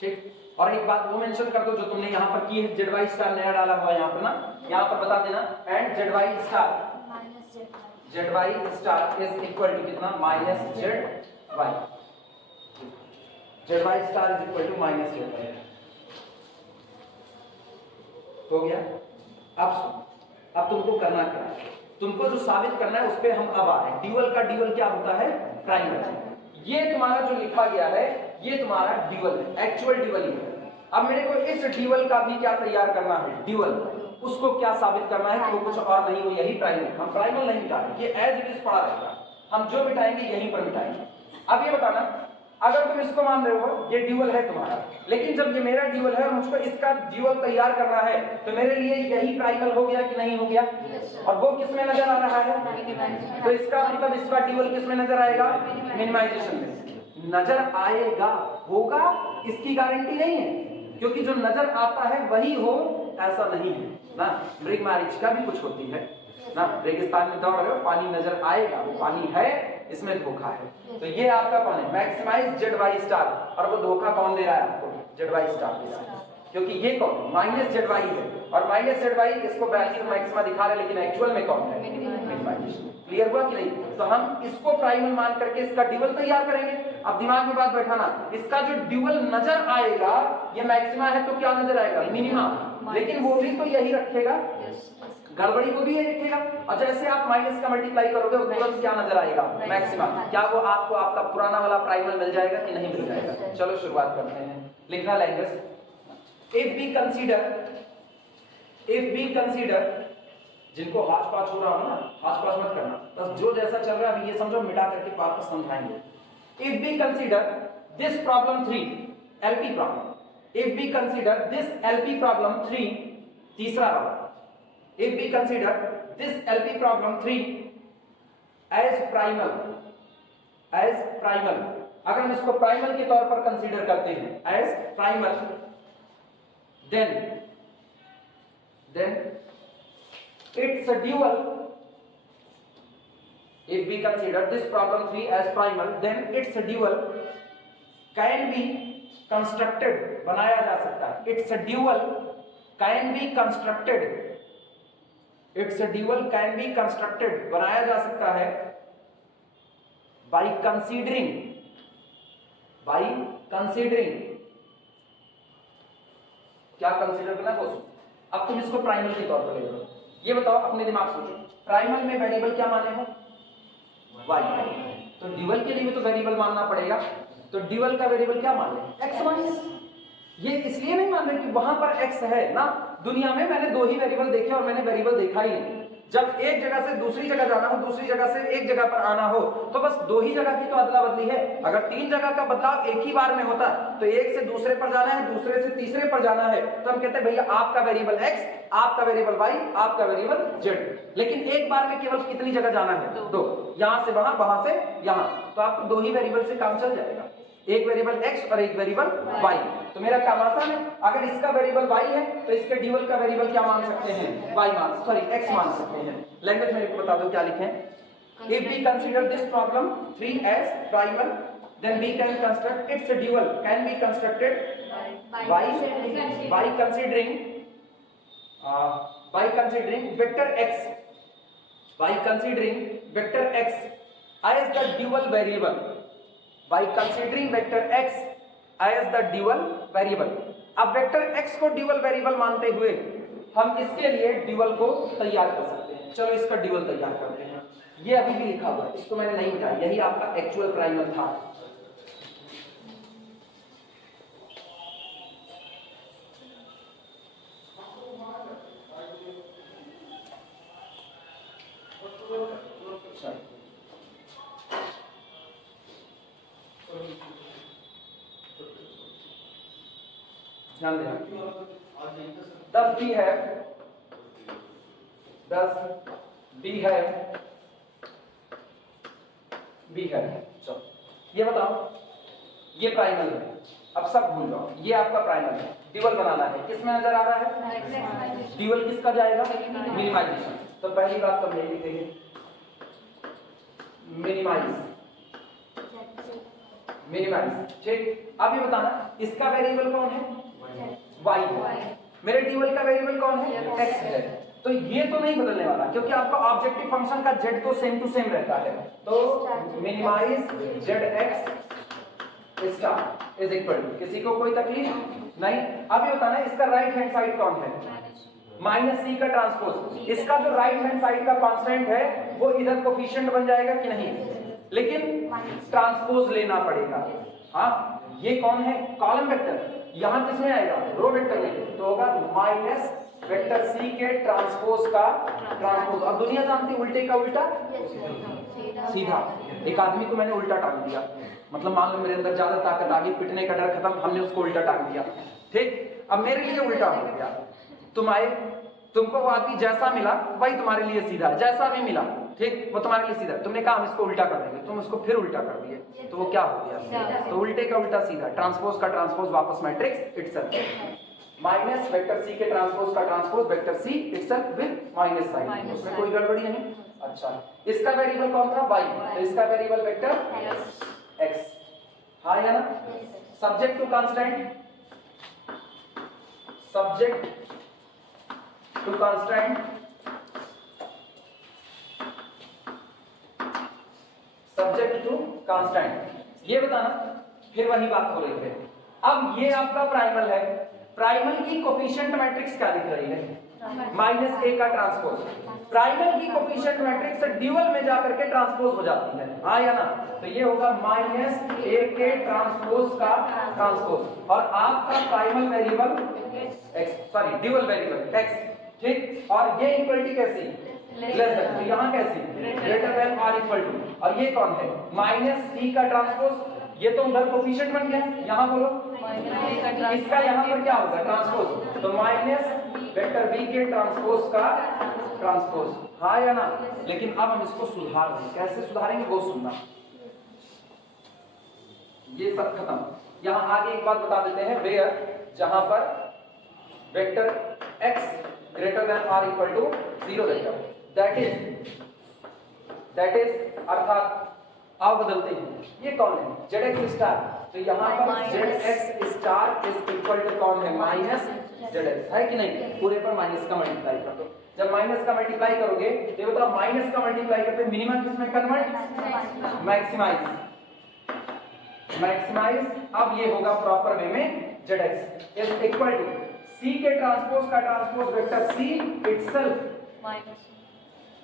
ठीक? और एक बात वो मेंशन कर दो जो तुमने यहाँ पर की है, जेड वाई स्टार नया डाला हुआ है यहाँ पर ना, यहाँ पर बता देना। And Z Y star is equal to कितना? Minus Z Y. Z Y star is equal to minus Z Y. हो गया? अब तुमको करना क्या है? तुमको जो साबित करना है उस पर हम अब आ रहे हैं। ड्यूअल का ड्यूअल क्या होता है? प्राइमल। ये तुम्हारा जो लिखा गया है ये तुम्हारा ड्यूअल है, एक्चुअल ड्यूअल ही है। अब मेरे को इस ड्यूअल का भी क्या तैयार करना है? ड्यूअल। उसको क्या साबित करना है? तो कुछ और नहीं हो, यही प्राइमल। हम प्राइमल नहीं मिटा रहे, ये एज इट इज पड़ा रहेगा, हम जो मिटाएंगे यहीं पर मिटाएंगे। अब ये बताना, अगर तुम इसको मान रहे हो ये ड्यूअल है तुम्हारा, लेकिन जब ये मेरा ड्यूअल है और मुझको इसका ड्यूअल तैयार करना है तो मेरे लिए यही प्राइमल हो गया कि नहीं हो गया? और वो किस में नजर आ रहा है? तो इसका मतलब इसका ड्यूअल किस में नजर आएगा? मिनिमाइजेशन में नजर आएगा। होगा इसकी गारंटी नहीं है, क्योंकि जो नजर आता है वही हो ऐसा नहीं है ना। मृग मारीचिका भी कुछ होती है ना, रेगिस्तान में दौड़ रहे हो, पानी नजर आएगा, वो पानी है, इसमें धोखा है। तो ये आपका कौन है? Maximise z Y star. और वो धोखा कौन दे रहा है आपको? जेड वाई स्टार दे रहा है, क्योंकि ये कौन है? माइनस जेड वाई है, और माइनस जेड वाई इसको वैल्यू मैक्सिमा दिखा रहे, लेकिन एक्चुअल में कौन है? मिनिमाइजेशन। क्लियर हुआ कि नहीं? तो हम इसको प्राइमल मान करके इसका ड्यूअल तैयार करेंगे। अब दिमाग में बात बैठाना, इसका जो ड्यूअल नजर आएगा ये मैक्सिमा है तो क्या नजर आएगा? मिनिमा। लेकिन वो भी तो यही रखेगा, गड़बड़ी वो भी यही रखेगा। और जैसे आप माइनस का मल्टीप्लाई करोगे तुरंत क्या नजर आएगा? मैक्सिमा। क्या वो आपको आपका पुराना वाला प्राइमल मिल जाएगा कि नहीं मिल जाएगा? चलो शुरुआत करते हैं। लिखना लैंग्वेज। इफ बी कंसीडर, जिनको हाथ पाँच हो रहा हो ना, हाथ पाँच मत करना, बस जो जैसा चल रहा है अभी ये समझो, मिटा करके वापस समझाएंगे। If we consider this problem 3 LP problem, if we consider this LP problem 3, तीसरा वाला, if we consider this LP problem 3 as primal, अगर हम इसको प्राइमल के तौर पर कंसीडर करते हैं as primal, then it's a dual. If we consider this problem 3 as primal, then it's a dual can be constructed, बनाया जा सकता है, it's dual can be constructed, it's dual can be constructed, बनाया जा सकता है बाय कंसीडरिंग, बाय कंसीडरिंग, क्या consider करना है? अब तुम इसको प्राइमल के तौर पर ले लो। ये बताओ, अपने दिमाग सोचो, प्राइमल में वेरिएबल क्या माने हो? y, तो ड्यूअल के लिए भी तो वेरिएबल मानना पड़ेगा, तो ड्यूअल का वेरिएबल क्या मान ले? x मान ले। ये इसलिए नहीं मान रहे कि वहां पर x है ना, दुनिया में मैंने दो ही वेरिएबल देखे और मैंने वेरिएबल देखा ही नहीं। जब एक जगह से दूसरी जगह जाना हो, दूसरी जगह से एक जगह पर आना हो, तो बस दो ही जगह की तो अदला बदली है। अगर तीन जगह का बदलाव एक ही बार में होता, तो एक से दूसरे पर जाना है, दूसरे से तीसरे पर जाना है, तो हम कहते हैं भैया आपका वेरिएबल x, आपका वेरिएबल y, आपका वेरिएबल z। लेकिन एक बार में केवल कितनी जगह जाना है? दो। यहां से वहां, वहां से यहां, तो आपको दो ही वेरिएबल से काम चल जाएगा, एक वेरिएबल x और एक वेरिएबल y। तो मेरा काम आसान है, अगर इसका वेरिएबल y है तो इसके ड्यूअल का वेरिएबल क्या मान सकते हैं? x मान सकते हैं। लैंग्वेज मेरे को बता दो क्या लिखें। If we consider this problem 3 as primal, then we can construct its dual can be constructed by considering vector x, by considering vector x as the dual variable, by considering vector x as the dual variable। अब vector x को dual variable मानते हुए हम इसके लिए dual को तैयार कर सकते हैं। चलो इसका ड्यूअल तैयार करते हैं। ये अभी भी लिखा हुआ है, इसको मैंने नहीं मिटाया, यही आपका एक्चुअल प्राइमल था। ध्यान देना, 10 B है, 10 B है, B है। चलो ये बताओ, ये प्राइमल है, अब सब भूल जाओ, ये आपका प्राइमल है, ड्यूअल बनाना है, किसमें नजर आ रहा है? ड्यूअल किसका जाएगा? मिनिमाइजेशन। तो पहली बात तो यही लिखेंगे, मिनिमाइज, मिनिमाइज, ठीक। अब ये बताना इसका वेरिएबल कौन है? y है। मेरे ड्यूअल का वेरिएबल कौन है? x है। तो ये तो नहीं बदलने वाला, क्योंकि आपका ऑब्जेक्टिव फंक्शन का z तो सेम टू सेम रहता है। तो minimise zx star is equal to, किसी को कोई तकलीफ नहीं। अब ये बताना इसका राइट हैंड साइड कौन है? -c का ट्रांसपोज। इसका जो राइट हैंड साइड का कांस्टेंट है वो इधर कोफिशिएंट बन जाएगा कि नहीं? लेकिन ट्रांसपोज लेना पड़ेगा। हाँ, ये कौन है? Column vector. यहां किसमें आएगा? रो वेक्टर में, तो होगा माइनस वेक्टर c के ट्रांसपोज का ट्रांसपोज। अब दुनिया जानती उल्टे का उल्टा सीधा। एक आदमी को मैंने उल्टा टांग दिया, मतलब मान लो मेरे अंदर ज्यादा ताकत आ गई, पिटने का डर खत्म, हमने उसको उल्टा टांग दिया, ठीक। अब मेरे लिए उल्टा हो गया, तुम आए, तुमको वो आदमी जैसा मिला वही तुम्हारे लिए सीधा है, जैसा भी मिला, ठीक, वो तुम्हारे लिए सीधा। तुमने कहा हम इसको उल्टा कर देंगे, तुम उसको फिर उल्टा कर दिए, तो वो क्या हो गया? तो उल्टे का उल्टा सीधा, ट्रांसपोज का ट्रांसपोज वापस matrix itself, minus vector c के ट्रांसपोज का transpose vector c itself with minus sign, उसमें कोई गड़बड़ी नहीं। अच्छा, इसका वेरिएबल कौन था? y, तो इसका वेरिएबल वेक्टर x, हाँ या ना? Subject to constant, subject to constant, subject to constant. ये बताना, फिर वही बात हो रही है। अब ये आपका प्राइमल है, प्राइमल की कोफिशिएंट मैट्रिक्स क्या दिख रही है? -a का ट्रांसपोज। प्राइमल की कोफिशिएंट मैट्रिक्स ड्यूअल में जाकर के ट्रांसपोज हो जाती है, हाँ या ना? तो ये होगा -a के ट्रांसपोज का ट्रांसपोज, और आपका primal variable x, sorry dual variable x, ठीक। और ये इक्वलिटी कैसी? लेस देन, तो यहाँ कैसी? ग्रेटर देन और इक्वल टू। और ये कौन है? -c का ट्रांसपोज, ये तो उधर कोफिशिएंट बन गया, यहाँ बोलो इसका यहाँ पर क्या होगा? ट्रांसपोज, तो माइनस वेक्टर b के ट्रांसपोज का ट्रांसपोज, हाँ या ना? लेकिन अब हम इसको सुधार दें, कैसे सुधारेंगे वो सुनना। ये सब खत्म, यहाँ आगे एक बात बता देते हैं, वेयर जहां पर वेक्टर x ग्रेटर देन और equal to 0 vector, that is अर्थात आओ बदलते हैं, ये कौन है ZX स्टार, तो यहाँ पर ZX star is equal to कौन है माइनस ZX, है कि नहीं, पूरे पर माइनस का मल्टीप्लाई कर दो। जब माइनस का मल्टीप्लाई करोगे तो बताओ माइनस का मल्टीप्लाई करते मिनिमम किसमें कन्वर्ट, मैक्सिमाइज, मैक्सिमाइज। अब ये होगा प्रॉपर वे में ZX is equal to C के ट्रांसपोज का transpose vector C itself,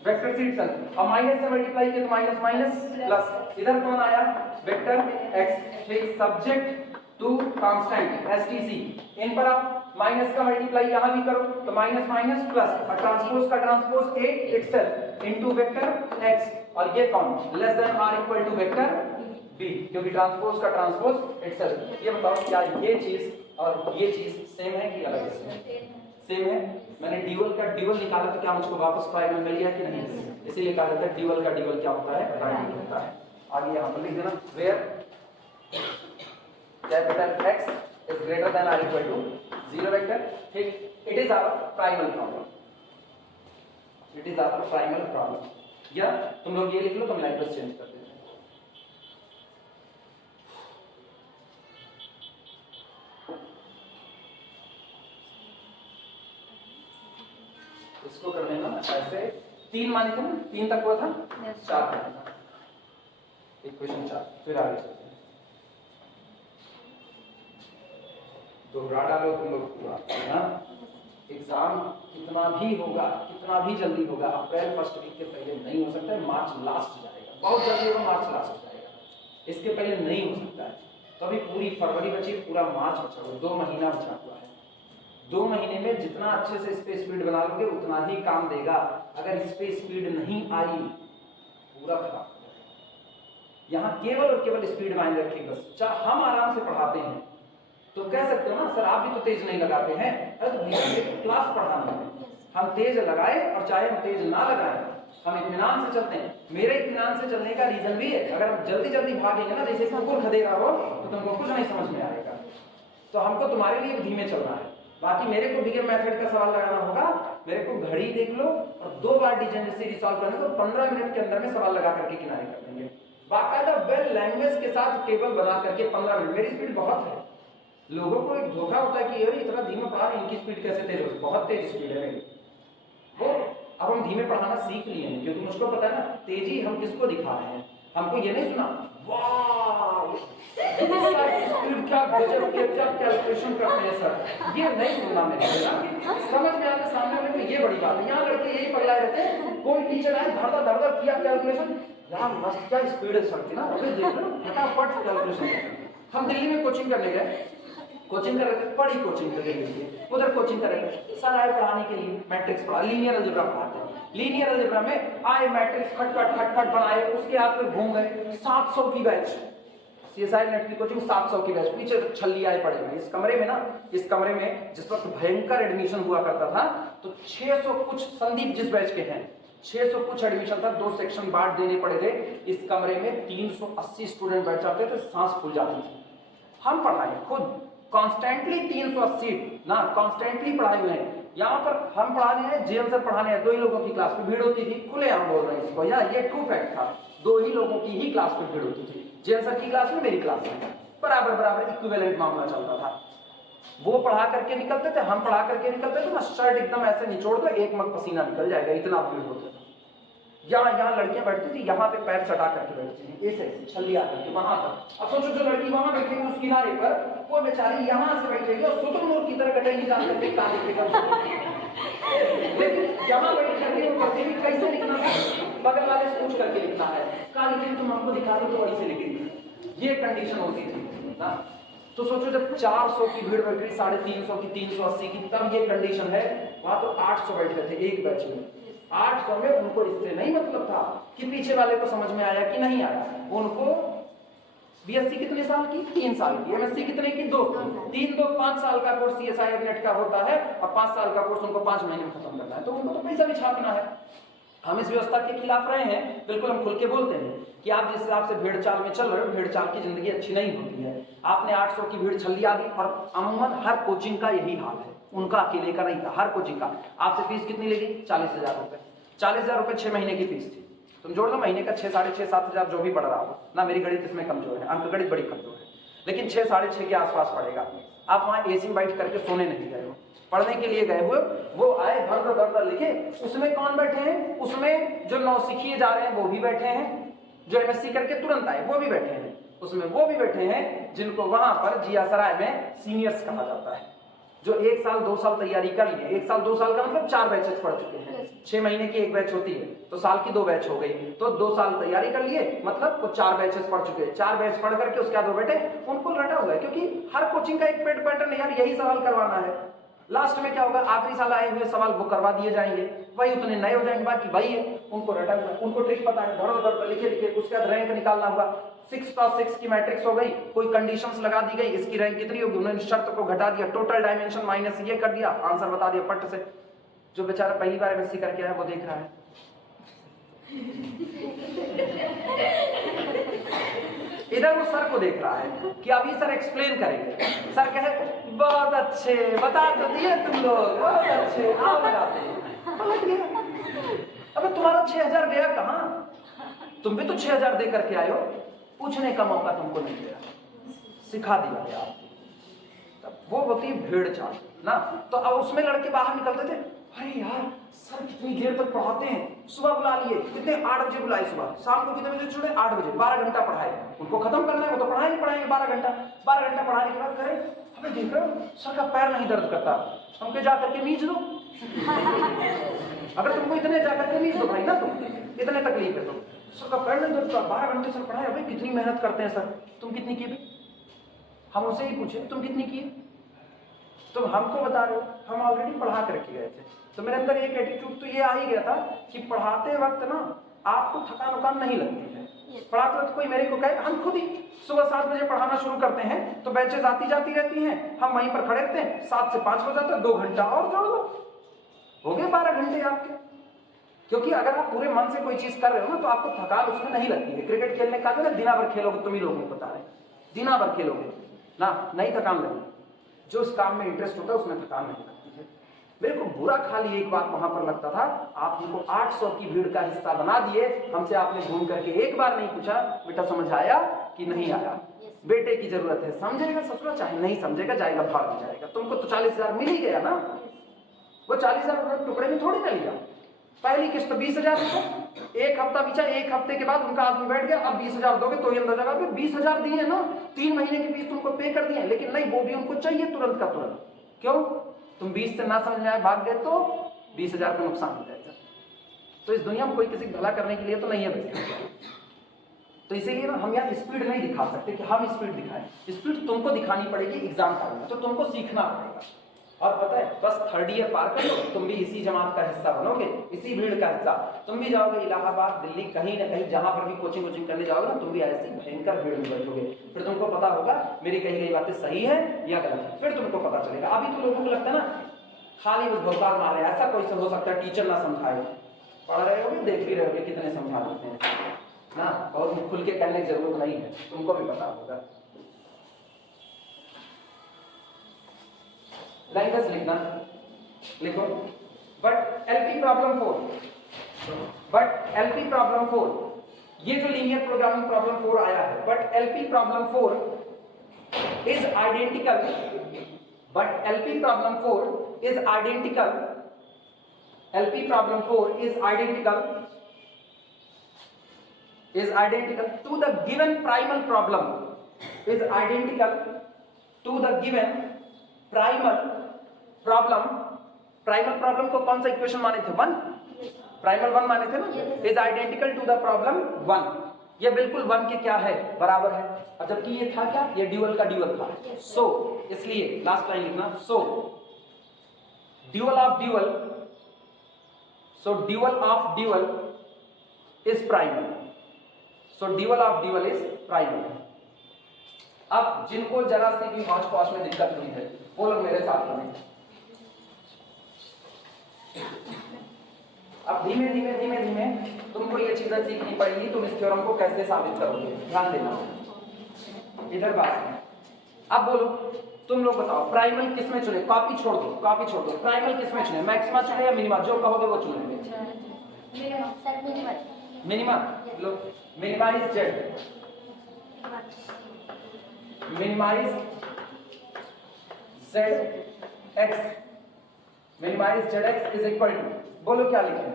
vector C itself, और माइनस से मल्टीप्लाई किया तो माइनस माइनस प्लस, इधर कौन आया वेक्टर X, ठीक, सब्जेक्ट टू कांस्टेंट STC, इन पर आप माइनस का मल्टीप्लाई यहां भी करो तो माइनस माइनस प्लस, और ट्रांसपोज का transpose A itself into vector X, और ये कौन less than or equal to vector B, क्योंकि ट्रांसपोज का ट्रांसपोज इटसेल्फ। ये बताओ क्या ये चीज और ये चीज सेम है कि अलग है, सेम है। मैंने ड्यूअल का ड्यूअल निकाला तो क्या मुझको वापस प्राइमल मिल गया कि नहीं, इसीलिए कहा जाता है ड्यूअल का ड्यूअल क्या होता है, प्राइमल होता है। आगे यहाँ पर लिख देना where capital X is greater than or equal to 0 vector, ठीक, it is our primal problem, it is our primal problem. या तुम लोग ये लिख लो तो मैं लाइक बस चेंज कर देता हूं, इसको कर देना ऐसे, 3 माने थे ना, 3 तक हुआ था, 4 माने था, इक्वेशन 4। फिर आगे चलते हैं, दोहरा डालो तुम लोग पूरा, हाँ। एग्जाम कितना भी होगा, कितना भी जल्दी होगा, अप्रैल फर्स्ट वीक के पहले नहीं हो सकता है, मार्च लास्ट जाएगा, बहुत जल्दी होगा, मार्च लास्ट जाएगा, इसके पहले नहीं हो सकता है। तो अभी पूरी फरवरी बची, पूरा मार्च बचा हुआ, 2 महीना बचा हुआ है। 2 महीने में जितना अच्छे से इस पे स्पीड बना लोगे उतना ही काम देगा। अगर इस पे स्पीड नहीं आई पूरा खराब हो जाएगा। यहाँ केवल और केवल स्पीड मायने रखिए बस। चाहे हम आराम से पढ़ाते हैं तो कह सकते हो ना सर आप भी तो तेज नहीं लगाते हैं, अरे तो भैया क्लास पढ़ाना है, हम तेज लगाए और चाहे हम तेज ना लगाए, हम इत्मीनान से चलते हैं। मेरे इत्मीनान से चलने का रीजन भी है, अगर हम जल्दी जल्दी भागेंगे ना जैसे कुकुर खदेड़ा हो तो तुमको कुछ नहीं समझ में आएगा। तो हमको तुम्हारे लिए धीमे चलना है। बाकी मेरे को डीएम मेथड का सवाल लगाना होगा, मेरे को घड़ी देख लो और 2 बार डिजेनरेसी सॉल्व करने को 15 मिनट के अंदर में सवाल लगा करके किनारे कर देंगे। बाकायदा वेल लैंग्वेज के साथ टेबल बना करके 15 मिनट। मेरी स्पीड बहुत है, लोगों को एक धोखा होता है कि ये इतना धीमे पढ़ा रहे, इनकी स्पीड कैसे तेज होती है, बहुत तेज स्पीड है मेरी। वो अब हम धीमे पढ़ाना सीख लिए हैं क्योंकि मुझको पता है ना तेजी हम किसको दिखा रहे हैं। हमको ये नहीं सुना वाह स्पीड क्या गजब के क्या कैलकुलेशन करते हैं सर, ये नहीं सुनना मेरे समझ में आता सामने वाले को, ये बड़ी बात है। यहाँ लड़के यही पगलाए रहते हैं, कोई टीचर आए धड़ धड़ किया कैलकुलेशन, यार मस्त क्या स्पीड है सर की ना, अभी देख लो फटाफट कैलकुलेशन। हम दिल्ली में कोचिंग करने गए, कोचिंग कर रहे थे, बड़ी कोचिंग कर रहे थे, उधर कोचिंग कर रहे थे, सर आए पढ़ाने के लिए मैट्रिक्स पढ़ा, लीनियर अलजेब्रा पढ़ाते हैं। लीनियर अलजेब्रा में आए मैट्रिक्स खटखट बनाए, उसके बाद फिर घूम गए 700 की बैच, सीएसआई नेट की कोचिंग 700 की बैच, पीछे छल्ली आए पड़े हुए। इस कमरे में ना, इस कमरे में जिस वक्त भयंकर एडमिशन हुआ करता था तो 600 कुछ, संदीप जिस बैच के हैं 600 कुछ एडमिशन था, 2 सेक्शन बांट देने पड़े थे। इस कमरे में 380 स्टूडेंट बैठ जाते थे, सांस फूल जाती थी। हम पढ़ाए खुद कॉन्स्टेंटली 380 ना, कॉन्स्टेंटली पढ़ाए हुए हैं। यहाँ पर हम पढ़ाने हैं, जेएम सर पढ़ाने हैं, 2 ही लोगों की क्लास में भीड़ होती थी, खुले हम बोल रहे हैं इसको, या ये ट्रू फैक्ट था, 2 ही लोगों की ही क्लास में भीड़ होती थी, जेएम सर की क्लास में, मेरी क्लास में, बराबर बराबर इक्विवेलेंट मामला चलता था। वो पढ़ा करके निकलते थे, हम पढ़ा करके निकलते थे ना, शर्ट एकदम ऐसे निचोड़ दो, एक मग पसीना निकल जाएगा, इतना भीड़ होता था। यहाँ लड़कियां बैठती थी, यहाँ पे पैर सटा करके बैठती थी, ऐसे छल्ली आकर के वहां तक। अब सोचो जो लड़की वहां बैठेगी उस किनारे पर, वो बेचारी यहाँ से बैठेगी और शुतुरमुर्ग की तरह कटाई निकाल करके कहा लिखेगा, लेकिन यहाँ बैठ करके वो करती भी कैसे लिखना है, बगल वाले से पूछ करके लिखना है, कहा लिखे तुम हमको दिखा दो तो वैसे लिखेगी। ये कंडीशन होती थी ना। तो सोचो जब 400 की भीड़ बैठ गई, 350 की, 380 की, तब ये कंडीशन है। वहां तो 800 बैठ गए थे एक बैच में। 800 में उनको इससे नहीं मतलब था कि पीछे वाले को समझ में आया कि नहीं आया। उनको बीएससी कितने साल की, 3 साल की, एमएससी कितने की, 2, 3 2 5 साल का कोर्स सीएसआई नेट का होता है, और 5 साल का कोर्स उनको 5 महीने में खत्म करना है। तो उनको तो पैसा भी छापना है। हम इस व्यवस्था के खिलाफ रहे हैं, बिल्कुल हम खुल के बोलते हैं कि आप जिस हिसाब से भीड़ चाल में चल रहे हो, भीड़ चाल की जिंदगी अच्छी नहीं होती है। आपने 800 की भीड़ छल्ली आ गई, और अमूमन हर कोचिंग का यही हाल है, उनका अकेले का नहीं था, हर कोचिंग का। आपसे फीस कितनी लेगी, 40,000 रुपए, 40,000 रुपए 6 महीने की फीस थी। तो तुम जोड़ लो महीने का 6, 6.5, 7 हजार जो भी पड़ रहा हो ना। मेरी गणित इसमें कमजोर है, अंक गणित बड़ी कमजोर है, लेकिन 6, 6.5 के आसपास पड़ेगा। आप वहाँ एसी में बैठ करके सोने नहीं गए हो, पढ़ने के लिए गए हुए। वो आए भर लिखे, उसमें कौन बैठे हैं? उसमें जो नौसिखिए जा रहे हैं वो भी बैठे हैं, जो एमएससी करके तुरंत आए वो भी बैठे हैं, उसमें वो भी बैठे हैं जिनको वहां पर जियासराय में सीनियर्स कहा जाता है, जो 1 साल 2 साल तैयारी कर लिए। 1 साल 2 साल का मतलब 4 बैचेस पढ़ चुके हैं। 6 महीने की एक बैच होती है तो साल की 2 बैच हो गई, तो 2 साल तैयारी कर लिए, मतलब वो 4 बैचेस पढ़ चुके हैं। 4 बैच पढ़ करके उसके बाद वो बैठे, उनको रटा हुआ है, क्योंकि हर कोचिंग का एक पैटर्न यार यही सवाल करवाना है। लास्ट में क्या होगा, आखिरी साल आए हुए सवाल वो करवा दिए जाएंगे, वही उतने नए हो जाएंगे, बाकी वही है, उनको रटा हुआ है, उनको ट्रिक पता है, धड़ लिखे उसके बाद रैंक निकालना होगा। 6 क्रॉस 6 की मैट्रिक्स हो गई, कोई कंडीशंस लगा दी गई, इसकी रैंक कितनी होगी, उन्होंने शर्त को घटा दिया, टोटल डायमेंशन माइनस ये कर दिया, आंसर बता दिया पट से। जो बेचारा पहली बार एमएससी करके आया वो देख रहा है इधर वो सर को देख रहा है कि अभी सर एक्सप्लेन करेंगे। सर कहे बहुत अच्छे बता तो दिए तुम लोग, बहुत अच्छे, आओ लगाते हैं। पलट गया। अबे तुम्हारा 6000 गया कहाँ? तुम भी तो 6000 दे करके आए हो, पूछने का मौका तुमको नहीं दिया, सिखा दिया गया। तब वो होती है भेड़ चाल ना। तो अब उसमें लड़के बाहर निकलते थे, अरे यार सर कितनी देर तक पढ़ाते हैं, सुबह बुला लिए, कितने 8 बजे बुलाए, सुबह शाम को कितने बजे छोड़े, 8 बजे, 12 घंटा पढ़ाए, उनको खत्म करना है, वो तो पढ़ाएंगे 12 घंटा। 12 घंटा पढ़ाने के बाद करें, हमें देख रहे हो सर का पैर नहीं दर्द करता, हमको जा करके मीच दो। अगर तुमको इतने जा करके मीच दो भाई ना, तुम इतने तकलीफ है, तो सर का पैर नहीं दर्द, 12 घंटे सर पढ़ाए, भाई कितनी मेहनत करते हैं सर, तुम कितनी की भी? हम उनसे ही पूछे तुम कितनी की? तुम हमको बता रहे हो, हम ऑलरेडी पढ़ा करके गए थे। तो मेरे अंदर एक एटीट्यूड तो ये आ ही गया था कि पढ़ाते वक्त ना आपको थकान उकान नहीं लगती है। पढ़ाते वक्त कोई मेरे को कहे, हम खुद ही सुबह 7 बजे पढ़ाना शुरू करते हैं तो बैचेज आती जाती रहती हैं, हम वहीं पर खड़े रहते हैं, 7 से 5 हो जाता है, 2 घंटा और जोड़ लो, हो गए 12 घंटे आपके। क्योंकि अगर आप पूरे मन से कोई चीज कर रहे हो ना तो आपको थकान उसमें नहीं लगती है। क्रिकेट खेलने का ना दिना भर खेलोगे, तुम ही लोगों को बता रहे, दिना भर खेलोगे ना, नहीं थकान लगेगी। जो उस काम में इंटरेस्ट होता है उसमें थकान नहीं लगती है। मेरे को बुरा खाली एक बात वहां पर लगता था, आप हमको 800 की भीड़ का हिस्सा बना दिए, हमसे आपने घूम करके एक बार नहीं पूछा बेटा समझ आया कि नहीं आया। बेटे की जरूरत है, समझेगा ससुरा, चाहे नहीं समझेगा जाएगा भाग में जाएगा। तुमको तो 40,000 मिल ही गया ना, वो 40,000 टुकड़े में थोड़ी ना लिया। पहली किस्त 20,000 रुपये, एक हफ्ता बीचा, एक हफ्ते के बाद उनका आदमी बैठ गया, अब 20,000 दोगे तो ही अंदाजा लगा, 20,000 दिए ना, 3 महीने की फीस तुमको पे कर दिए, लेकिन नहीं वो भी उनको चाहिए तुरंत का तुरंत। क्यों? तुम 20 से ना समझ में आए भाग गए तो 20,000 का नुकसान हो जाएगा। तो इस दुनिया में कोई किसी भला करने के लिए तो नहीं है वैसे। तो इसीलिए ना हम यहाँ स्पीड नहीं दिखा सकते कि हम स्पीड दिखाएं, स्पीड तुमको दिखानी पड़ेगी एग्जाम टाइम में, तो तुमको सीखना पड़ेगा। और पता है बस 3rd ईयर पार कर लो, तुम भी इसी जमात का हिस्सा बनोगे, इसी भीड़ का हिस्सा। तुम भी जाओगे इलाहाबाद, दिल्ली, कहीं ना कहीं जहां पर भी कोचिंग करने जाओगे ना, तुम भी ऐसी भयंकर भीड़ में बैठोगे। फिर तुमको पता होगा मेरी कही गई बातें सही है या गलत है, फिर तुमको पता चलेगा। अभी तो लोगों को लगता है ना खाली बस भोकाल मार रहे हैं, ऐसा कोई से हो सकता है टीचर ना समझाए, पढ़ रहे होगे देख भी रहे होगे कितने समझा देते हैं ना, बहुत खुल के कहने की जरूरत नहीं है, तुमको भी पता होगा। लाइकस लिखना, लिखो बट एलपी प्रॉब्लम 4, ये जो लीनियर प्रोग्रामिंग प्रॉब्लम 4 आया है, but LP problem 4 is identical, to the given primal problem, primal problem को कौन सा इक्वेशन माने थे? 1, प्राइमल 1 माने थे ना, is identical to the problem 1, ये बिल्कुल 1 के क्या है, बराबर है। और जबकि ये था क्या, ये ड्यूअल का ड्यूअल था, सो इसलिए लास्ट लाइन लिखना, so dual of dual is primal, अब जिनको जरा सी भी हौच पौच में दिक्कत हुई है वो लोग मेरे साथ में, अब धीमे धीमे तुमको ये चीजें सीखनी पड़ेगी, तुम इस थ्योरम को कैसे साबित करोगे, ध्यान देना इधर बात है। अब बोलो तुम लोग बताओ प्राइमल किस में चुने, कॉपी छोड़ दो, प्राइमल किस में चुने, मैक्सिमा चुने या मिनिमा, जो कहोगे वो चुनेंगे। मिनिमा लो, minimise z, minimise Z x, minimise Z x is equal to, बोलो क्या लिखें,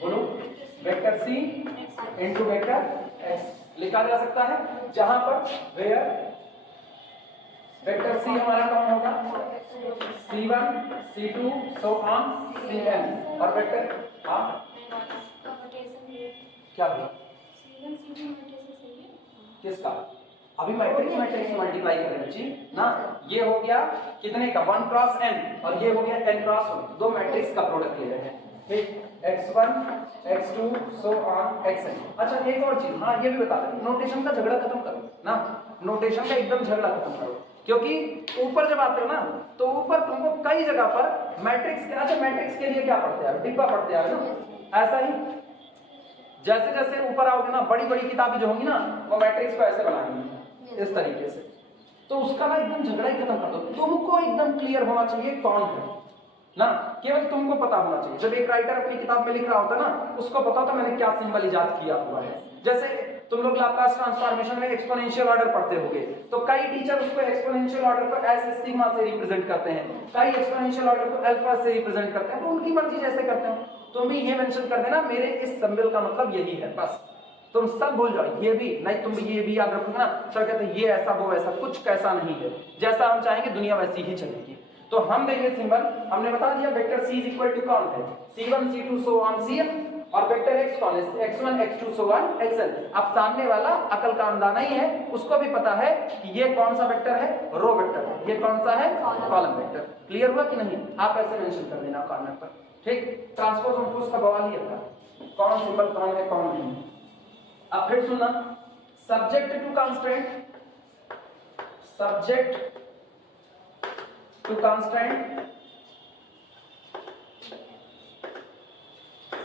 बोलो vector c into vector x लिखा जा सकता है, जहां पर वेयर वेक्टर सी हमारा कौन होगा, C1 C2 so on Cn, और वेक्टर हाँ क्या हुआ किसका, अभी मैट्रिक्स मैट्रिक्स मल्टीप्लाई करेंगे जी ना, ये हो गया कितने का 1 क्रॉस n और ये हो गया n क्रॉस 1, दो मैट्रिक्स का प्रोडक्ट ले रहे हैं, ठीक, x1 x2 so on xn। अच्छा एक और चीज, हाँ ये भी बता दें, नोटेशन का झगड़ा खत्म करो ना, नोटेशन का एकदम झगड़ा खत्म करो, क्योंकि ऊपर जब आते हो ना तो ऊपर तुमको कई जगह पर मैट्रिक्स, अच्छा मैट्रिक्स के लिए क्या पढ़ते हैं, डिब्बा पढ़ते हैं ना, ऐसा ही जैसे जैसे ऊपर आओगे ना, बड़ी बड़ी किताबें जो होंगी ना वो मैट्रिक्स को ऐसे बनाएंगी इस तरीके से, तो उसका ना एकदम झगड़ा ही खत्म कर दो, तुमको एकदम क्लियर होना चाहिए कौन है ना, केवल तुमको पता होना चाहिए। जब एक राइटर अपनी किताब में लिख रहा होता ना, उसको पता होता मैंने क्या सिंबल इजाद किया हुआ है, जैसे तुम लोग लाप्लास ट्रांसफॉर्मेशन में एक्सपोनेंशियल ऑर्डर पढ़ते होगे, तो कई टीचर उसको एक्सपोनेंशियल ऑर्डर को ऐसे सिग्मा से रिप्रेजेंट करते हैं, कई एक्सपोनेंशियल ऑर्डर को अल्फा से रिप्रेजेंट करते हैं, तो उनकी मर्जी जैसे करते हो, तुम भी ये मेंशन कर देना मेरे इस सिंबल का मतलब यही है, बस तुम सब भूल जाओ, ये भी नहीं, तुम ये भी याद रखोगे ना, सर कहते हैं ये ऐसा वो ऐसा, कुछ कैसा नहीं है, जैसा हम चाहेंगे दुनिया वैसी ही चलेगी। तो हम देंगे सिंबल, हमने बता दिया vector c is equal to कौन है, C1 C2 so on Cn, और वेक्टर x कौन है, x1 x2 so on xn। अब सामने वाला अकल का अंदाना ही है, उसको भी पता है कि ये कौन सा वेक्टर है, रो वेक्टर, ये कौन सा है, कॉलम वेक्टर। क्लियर हुआ कि नहीं, आप ऐसे मेंशन कर देना कॉर्नर पर, ठीक। ट्रांसपोज हमको उसका बवाल ही था, कौन सिंबल कौन है कौन नहीं। अब फिर सुनना, subject to constant, subject to constant,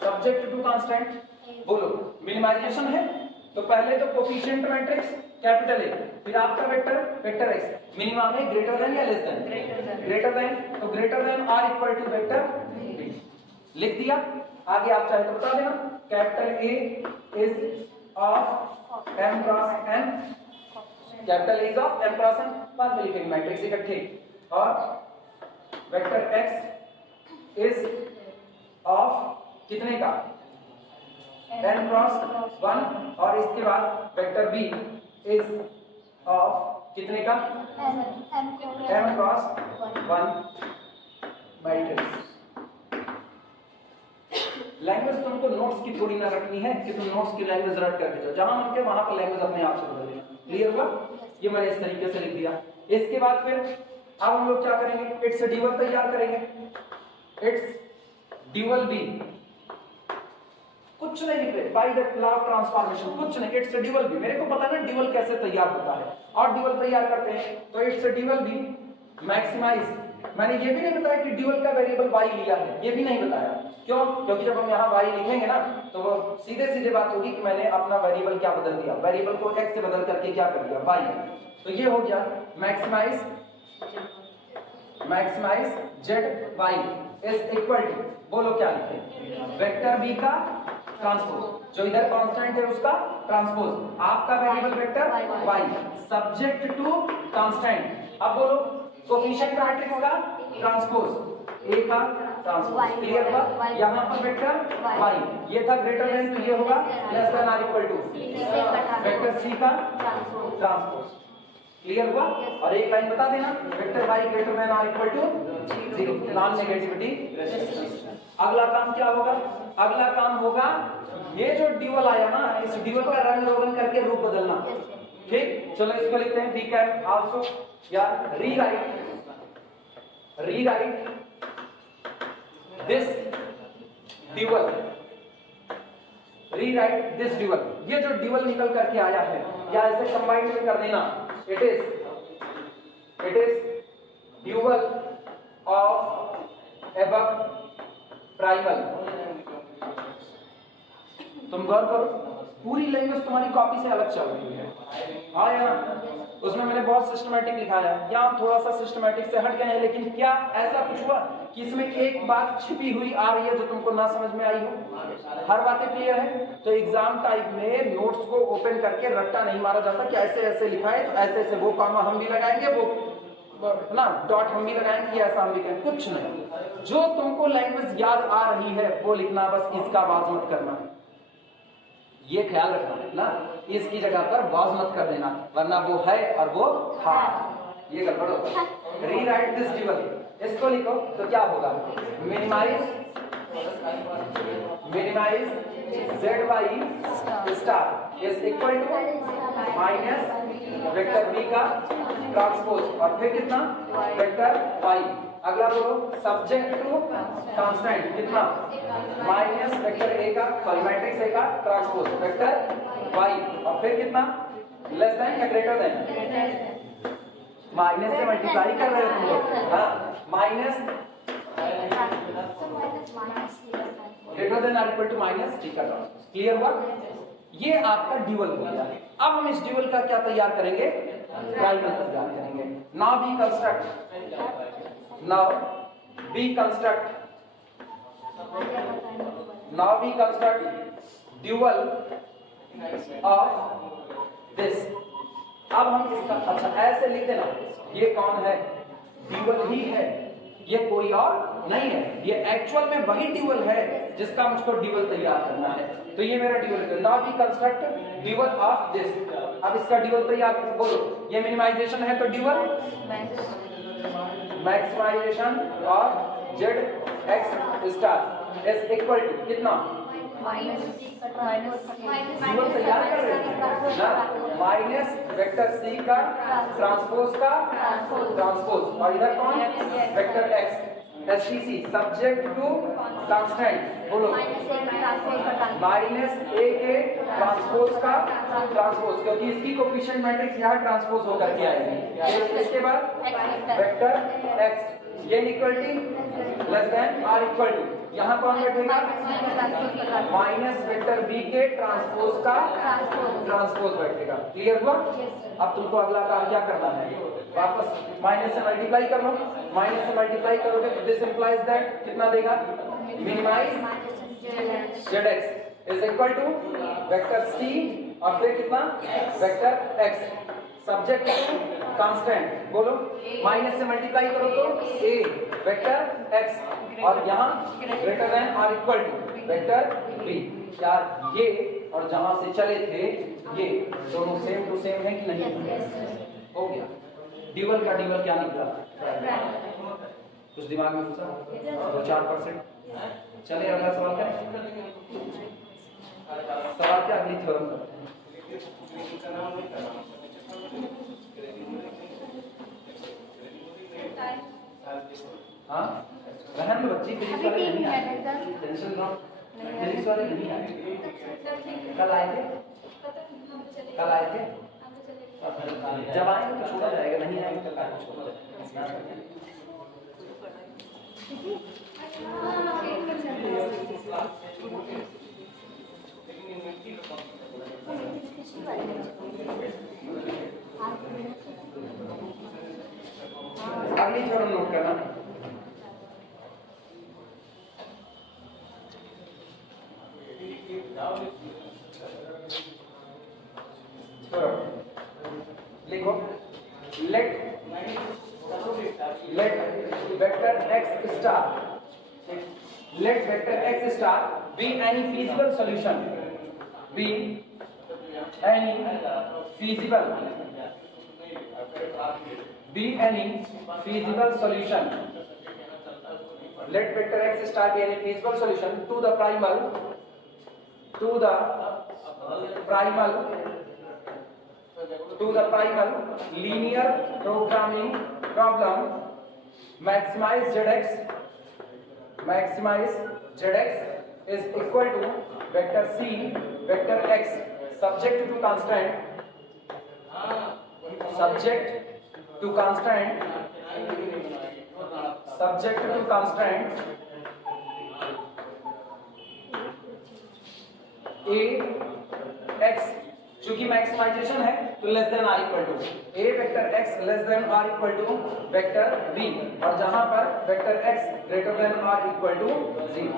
subject to constant, बोलो मिनिमाइजेशन है तो पहले तो कोफिशिएंट मैट्रिक्स कैपिटल ए, फिर आपका वेक्टर वेक्टर एक्स, मिनिमम में ग्रेटर देन या लेस देन, ग्रेटर देन, तो greater than or equal to vector b, लिख दिया। आगे आप चाहे तो बता देना, capital A is of m cross n, capital A is of m cross n, बाद में लिखेंगे मैट्रिक्स इकट्ठे, और वेक्टर x इज ऑफ कितने का, n क्रॉस 1, और इसके बाद वेक्टर b इज ऑफ कितने का, m क्रॉस 1 मैट्रिक्स। लैंग्वेज तुमको नोट्स की थोड़ी ना रखनी है कि तुम नोट्स की लैंग्वेज रट करके जाओ, जहां मन के वहां पर लैंग्वेज अपने आप से बदल देना। क्लियर हुआ, ये मैंने इस तरीके से लिख दिया। इसके बाद फिर अब हम लोग क्या करेंगे, इट्स ड्यूअल तैयार करेंगे, इट्स ड्यूअल बी, कुछ नहीं लिख रहे, by the law of transformation, कुछ नहीं, इट्स ड्यूअल बी। मेरे को पता ना ड्यूअल कैसे तैयार होता है, और ड्यूअल तैयार करते हैं तो इट्स ड्यूअल बी मैक्सिमाइज। मैंने ये भी नहीं बताया कि ड्यूअल का वेरिएबल y लिया है, ये भी नहीं बताया, क्यों, क्योंकि जब हम यहाँ y लिखेंगे ना तो वो सीधे सीधे बात होगी कि मैंने अपना वेरिएबल क्या बदल दिया, वेरिएबल को x से बदल करके क्या कर दिया, y। तो ये हो गया maximise, maximise z y is equal to, बोलो क्या लिखे, वेक्टर b का ट्रांसपोज, जो इधर कांस्टेंट है उसका ट्रांसपोज, आपका variable vector y, subject to constant. अब बोलो कोफिशिएंट मैट्रिक्स का ट्रांसपोज, ए का ट्रांसपोज। क्लियर हुआ, यहाँ पर वेक्टर y, ये था ग्रेटर देन, तो ये होगा less than or equal to vector c का ट्रांसपोज। क्लियर हुआ, और एक लाइन बता देना, vector y greater than or equal to 0, non negativity resistance. अगला काम क्या होगा, अगला काम होगा ये जो ड्यूअल आया ना, इस ड्यूअल का रंग रोगन करके रूप बदलना। ठीक, चलो इसको लिखते हैं, वी कैन आल्सो या rewrite this dual, rewrite this dual. ये जो ड्यूअल निकल करके आया है, या ऐसे कंबाइन में कर देना, it is dual of above primal. तुम गौर करो, पूरी लैंग्वेज तुम्हारी कॉपी से अलग चल रही है, हाँ या ना, उसमें मैंने बहुत सिस्टमैटिक लिखा है, यहाँ थोड़ा सा सिस्टमैटिक से हट गए हैं, लेकिन क्या ऐसा कुछ हुआ कि इसमें एक बात छिपी हुई आ रही है जो तुमको ना समझ में आई हो? हर बातें क्लियर है? तो एग्जाम टाइप में नोट्स को ओपन करके रट्टा नहीं मारा जाता कि ऐसे ऐसे लिखा है तो ऐसे ऐसे वो कॉमा हम भी लगाएंगे, वो ना डॉट हम भी लगाएंगे, ऐसा हम भी करेंगे, कुछ नहीं। जो तुमको लैंग्वेज याद आ रही है वो लिखना, बस इसका वाज मत करना, ये ख्याल रखना है ना, इसकी जगह पर वाज मत कर देना, वरना वो है और वो था, ये गड़बड़ होगा। रीराइट दिस ड्यूअल, इसको लिखो तो क्या होगा? Minimise z y star is equal to minus vector v का ट्रांसपोज और फिर कितना? Vector y। अगला बोलो सब्जेक्ट टू कांस्टेंट कितना? माइनस वेक्टर a का, सॉरी मैट्रिक्स a का ट्रांसपोज वेक्टर y और फिर कितना? लेस देन या ग्रेटर देन? माइनस से मल्टीप्लाई कर रहे हो तुम लोग, हाँ, माइनस ग्रेटर देन और इक्वल टू माइनस ठीक है, क्लियर हुआ? ये आपका ड्यूअल हो गया। अब हम इस ड्यूअल का क्या तैयार करेंगे? प्राइमल तैयार करेंगे। Now we construct dual of this. अब हम इसका, अच्छा ऐसे लिख देना, ये कौन है? ड्यूअल ही है, ये कोई और नहीं है, ये एक्चुअल में वही ड्यूअल है जिसका मुझको ड्यूअल तैयार करना है। तो ये मेरा ड्यूअल है। Now we construct dual of this. अब इसका ड्यूअल तैयार बोलो, ये मिनिमाइजेशन है तो dual maximisation of z x star is equal to कितना? ड्यूअल तैयार कर रहे हैं ना, माइनस वेक्टर सी का ट्रांसपोज का ट्रांसपोज और इधर कौन? Vector x STC subject to constant, बोलो माइनस ए के ट्रांसपोज का ट्रांसपोज, क्योंकि इसकी कोफिशिएंट मैट्रिक्स यहाँ ट्रांसपोज होकर के आएगी। इसके बाद वेक्टर एक्स ये equality less than or equal to, यहाँ कौन बैठेगा? माइनस वेक्टर बी के ट्रांसपोज का ट्रांसपोज बैठेगा। क्लियर हुआ? अब तुमको अगला काम क्या करना है? वापस माइनस से मल्टीप्लाई कर लो, माइनस से मल्टीप्लाई करोगे तो दिस इंप्लाइज दैट कितना देगा? Minimise Z x is equal to vector c और फिर कितना? Vector x subject to constant, बोलो माइनस से मल्टीप्लाई करो तो ए वेक्टर एक्स और यहाँ ग्रेटर देन और इक्वल टू वेक्टर बी। यार ये और जहां से चले थे ये दोनों सेम टू सेम है कि नहीं? हो गया। ड्यूअल का ड्यूअल क्या निकला? कुछ दिमाग में घुसा? 2-4%। चलिए अगला सवाल क्या? सवाल क्या? अगली थ्योरम करते हैं। हाँ रहन दो बच्ची, फिजिक्स वाले नहीं आए, टेंशन लो, फिजिक्स वाले नहीं आए। कल आएंगे, कल आएंगे, जब आएंगे तो छोड़ा जाएगा, नहीं आएंगे तो क्या छोड़ा जाएगा। अगली थ्योरम नोट करना। लिखो let vector x star, let vector x star be any feasible solution, be any feasible solution, let vector x star be any feasible solution to the primal linear programming problem, maximize zx is equal to vector c vector x subject to constant a x, चूंकि maximisation है तो less than or equal to A vector x less than or equal to vector b, और जहां पर vector x greater than or equal to 0।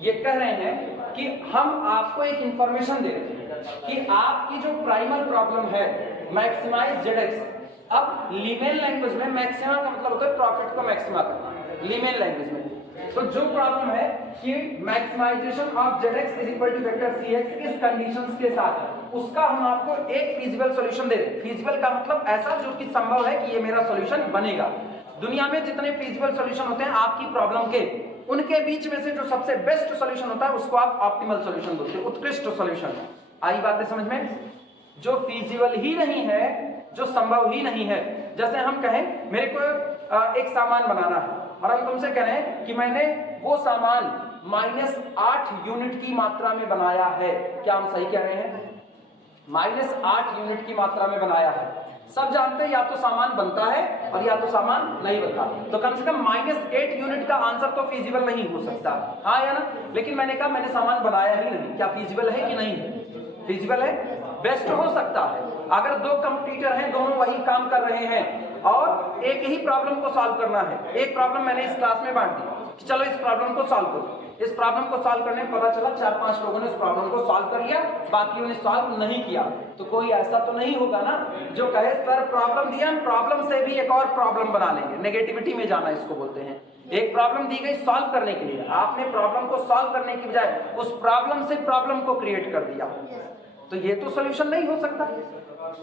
ये कह रहे हैं कि हम आपको एक इंफॉर्मेशन दे रहे हैं कि आपकी जो प्राइमल प्रॉब्लम है मैक्सिमाइज जेड एक्स, अब लीमेन लैंग्वेज में मैक्सिमा का मतलब होता है प्रॉफिट को मैक्सिमा करना, लीमेन लैंग्वेज में। तो जो प्रॉब्लम है कि maximisation of z is equal to vector c x इस कंडीशंस के साथ, उसका हम आपको एक फीजिबल सॉल्यूशन दे रहे हैं। फीजिबल का मतलब ऐसा जो कि संभव है कि ये मेरा सॉल्यूशन बनेगा। दुनिया में जितने फीजिबल सॉल्यूशन होते हैं आपकी प्रॉब्लम के, उनके बीच में से जो सबसे बेस्ट सॉल्यूशन होता है उसको आप ऑप्टिमल सॉल्यूशन बोलते हैं, उत्कृष्ट सॉल्यूशन। आई बातें समझ में? जो फीजिबल ही नहीं है, जो संभव ही नहीं है, जैसे हम कहें मेरे को एक सामान बनाना है और हम तुमसे कह रहे हैं कि मैंने वो सामान -8 यूनिट की मात्रा में बनाया है, क्या हम सही कह रहे हैं? -8 यूनिट की मात्रा में बनाया है। सब जानते हैं या तो सामान बनता है और या तो सामान नहीं बनता, तो कम से कम -8 यूनिट का आंसर तो फीजिबल नहीं हो सकता, हाँ या ना? लेकिन मैंने कहा मैंने सामान बनाया ही नहीं, क्या फीजिबल है कि नहीं है? फीजिबल है, बेस्ट हो सकता है। अगर दो कंपटीटर हैं, दोनों वही काम कर रहे हैं और एक ही प्रॉब्लम को सॉल्व करना है, एक प्रॉब्लम मैंने इस क्लास में बांट दी कि चलो इस प्रॉब्लम को सॉल्व करो। इस प्रॉब्लम को सॉल्व करने में पता चला 4-5 लोगों ने इस प्रॉब्लम को सॉल्व कर लिया, बाकियों ने सॉल्व नहीं किया, तो कोई ऐसा तो नहीं होगा ना जो कहे सर प्रॉब्लम दिया, हम प्रॉब्लम से भी एक और प्रॉब्लम बना लेंगे। नेगेटिविटी में जाना इसको बोलते हैं। एक प्रॉब्लम दी गई सॉल्व करने के लिए, आपने प्रॉब्लम को सॉल्व करने की बजाय उस प्रॉब्लम से प्रॉब्लम को क्रिएट कर दिया, तो ये तो सॉल्यूशन नहीं हो सकता।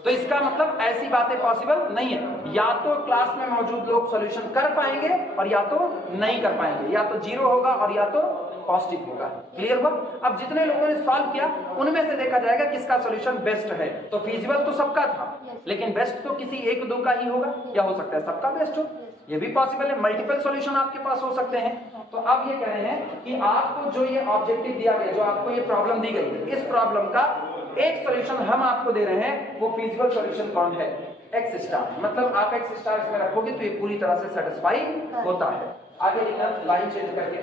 तो इसका मतलब ऐसी बातें पॉसिबल नहीं है। या तो क्लास में मौजूद लोग सॉल्यूशन कर पाएंगे और या तो नहीं कर पाएंगे, या तो 0 होगा और या तो पॉजिटिव होगा। क्लियर हुआ? अब जितने लोगों ने सॉल्व किया उनमें से देखा जाएगा किसका सॉल्यूशन बेस्ट है। तो फीजिबल तो सबका था, लेकिन बेस्ट तो किसी 1-2 का ही होगा, या हो सकता है सबका बेस्ट हो, ये भी पॉसिबल है। मल्टीपल सॉल्यूशन आपके पास हो सकते हैं। तो अब ये कह रहे हैं कि आपको जो ये ऑब्जेक्टिव दिया गया, जो आपको ये प्रॉब्लम दी गई, इस प्रॉब्लम का एक सॉल्यूशन हम आपको दे रहे हैं, वो फीजिबल सॉल्यूशन कौन है? X star. मतलब आप एक्स स्टार इसमें रखोगे तो ये पूरी तरह से सेटिस्फाई होता है। आगे लिखना लाइन चेंज करके,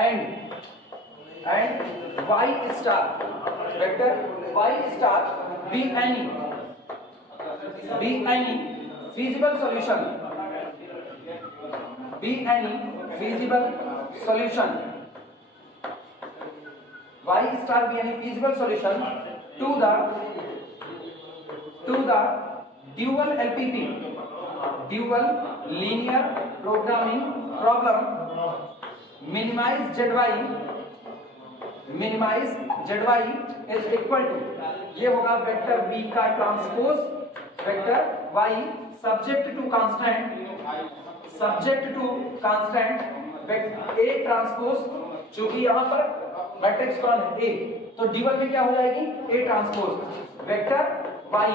and y star vector y star be any feasible solution, be any feasible solution, y star be any feasible solution to the dual LPP, dual linear programming problem, minimize zy is equal to, ये होगा vector b का transpose vector y subject to constant vector a transpose, चूंकि यहां पर matrix कौन है? a, तो dual में क्या हो जाएगी? a ट्रांसपोज वेक्टर y,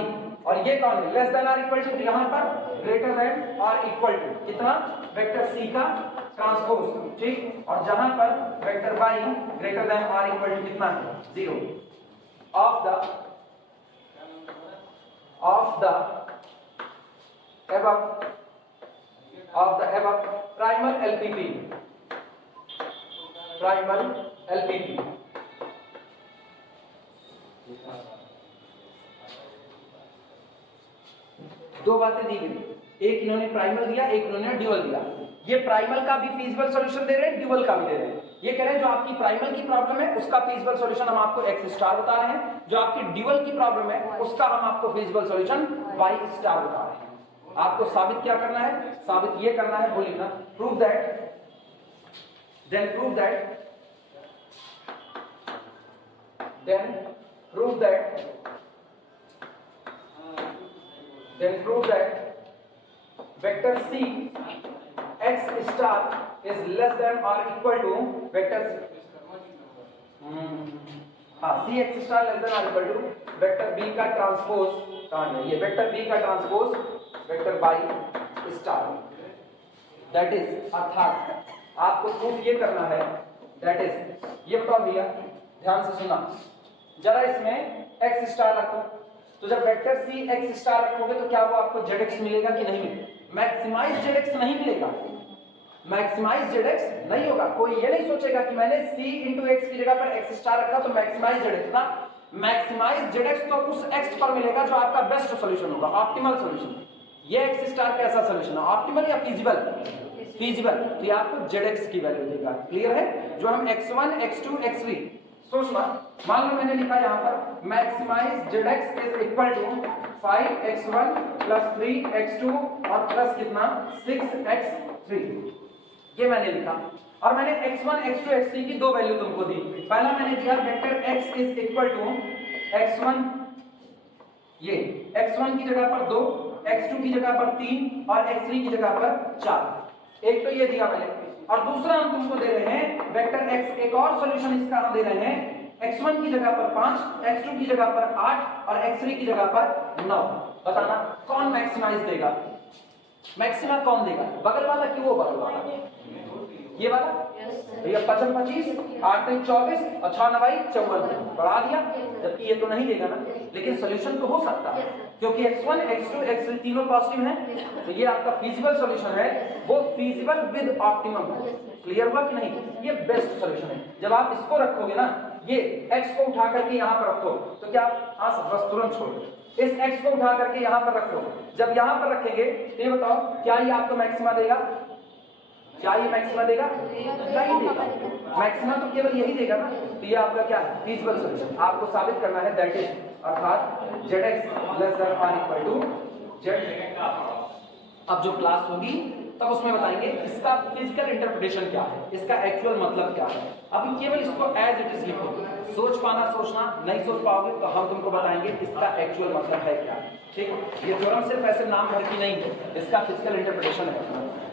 और ये कौन है? Less than or equal to, यहां पर ग्रेटर देन और इक्वल टू कितना? वेक्टर c का ट्रांसपोज, ठीक। और जहां पर vector y greater than or equal to कितना है? 0 of the above primal LPP, दो बातें दी गई, एक इन्होंने प्राइमल दिया, एक इन्होंने ड्यूअल दिया। ये प्राइमल का भी फीजिबल सॉल्यूशन दे रहे हैं, ड्यूअल का भी दे रहे हैं। ये कह रहे हैं जो आपकी प्राइमल की प्रॉब्लम है उसका फीजिबल सॉल्यूशन हम आपको एक्स स्टार बता रहे हैं, जो आपकी ड्यूअल की प्रॉब्लम है उसका हम आपको फीजिबल सॉल्यूशन वाई स्टार बता रहे हैं। आपको साबित क्या करना है? साबित ये करना है, वो लिखना prove that, then prove that vector c x star is less than or equal to vector c x star less than or equal to vector b का ट्रांसपोज, कहां है ये? वेक्टर b का transpose vector y star, that is अर्थात आपको proof ये करना है, दैट इज ये बताओ भैया, ध्यान से सुना जरा, इसमें x स्टार रखो, तो जब वेक्टर c x स्टार रखोगे तो क्या वो आपको zx मिलेगा कि नहीं मिलेगा? मैक्सिमाइज zx नहीं मिलेगा, मैक्सिमाइज zx नहीं होगा। कोई ये नहीं सोचेगा कि मैंने c into x की जगह पर x स्टार रखा तो मैक्सिमाइज zx ना, मैक्सिमाइज जेड तो उस एक्स पर मिलेगा जो आपका बेस्ट सॉल्यूशन होगा, ऑप्टिमल सॉल्यूशन। ये एक्स स्टार कैसा सॉल्यूशन है, ऑप्टिमल या फीजिबल? फीजिबल। तो ये आपको जेड की वैल्यू देगा। क्लियर है? जो हम x1 x2 x3 सोचना, मान लो मैंने लिखा यहाँ पर maximise z is equal to 5x1 plus 3x2 और प्लस कितना 6x3, ये मैंने लिखा। और मैंने x1 x2 x3 की दो वैल्यू तुमको दी। पहला मैंने दिया vector x is equal to x1, ये x1 की जगह पर 2, x2 की जगह पर 3 और x3 की जगह पर 4। एक तो ये दिया मैंने, और दूसरा हम तुमको दे रहे हैं वेक्टर x, एक और सॉल्यूशन इसका हम दे रहे हैं x1 की जगह पर 5, x2 की जगह पर 8 और x3 की जगह पर 9। बताना कौन मैक्सिमाइज देगा, मैक्सिमा कौन देगा, बगल वाला कि वो बगल वाला? ये वाला। भैया 55 25 8 3 24 और 6 9 54 बढ़ा दिया, जबकि ये तो नहीं देगा ना, लेकिन सॉल्यूशन तो हो सकता है क्योंकि x1 x2 x3 तीनों पॉजिटिव हैं। तो ये आपका फीजिबल सॉल्यूशन है, वो फीजिबल विद ऑप्टिमम है। क्लियर हुआ कि नहीं? ये बेस्ट सॉल्यूशन है। जब आप इसको रखोगे ना, ये x को उठा करके यहाँ पर रखो तो क्या, हाँ सब बस तुरंत छोड़ दो, इस x को उठा करके यहाँ पर रखो। जब यहाँ पर रखेंगे तो ये बताओ क्या ये आपको मैक्सिमा देगा? क्या ये मैक्सिमा देगा? नहीं देगा। मैक्सिमा तो केवल यही देगा ना। तो ये आपका क्या है, फीजिबल सॉल्यूशन। आपको साबित करना है दैट इज, अर्थात zx लेस देन और इक्वल टू z। अब जो क्लास होगी तब उसमें बताएंगे इसका फिजिकल इंटरप्रिटेशन क्या है, इसका एक्चुअल मतलब क्या है। अभी केवल इसको एज इट इज लिखो, सोच पाना सोचना, नहीं सोच पाओगे तो हम तुमको बताएंगे इसका एक्चुअल मतलब है क्या। ठीक है? ये थ्योरम सिर्फ ऐसे नाम भर की नहीं है, इसका फिजिकल इंटरप्रिटेशन है।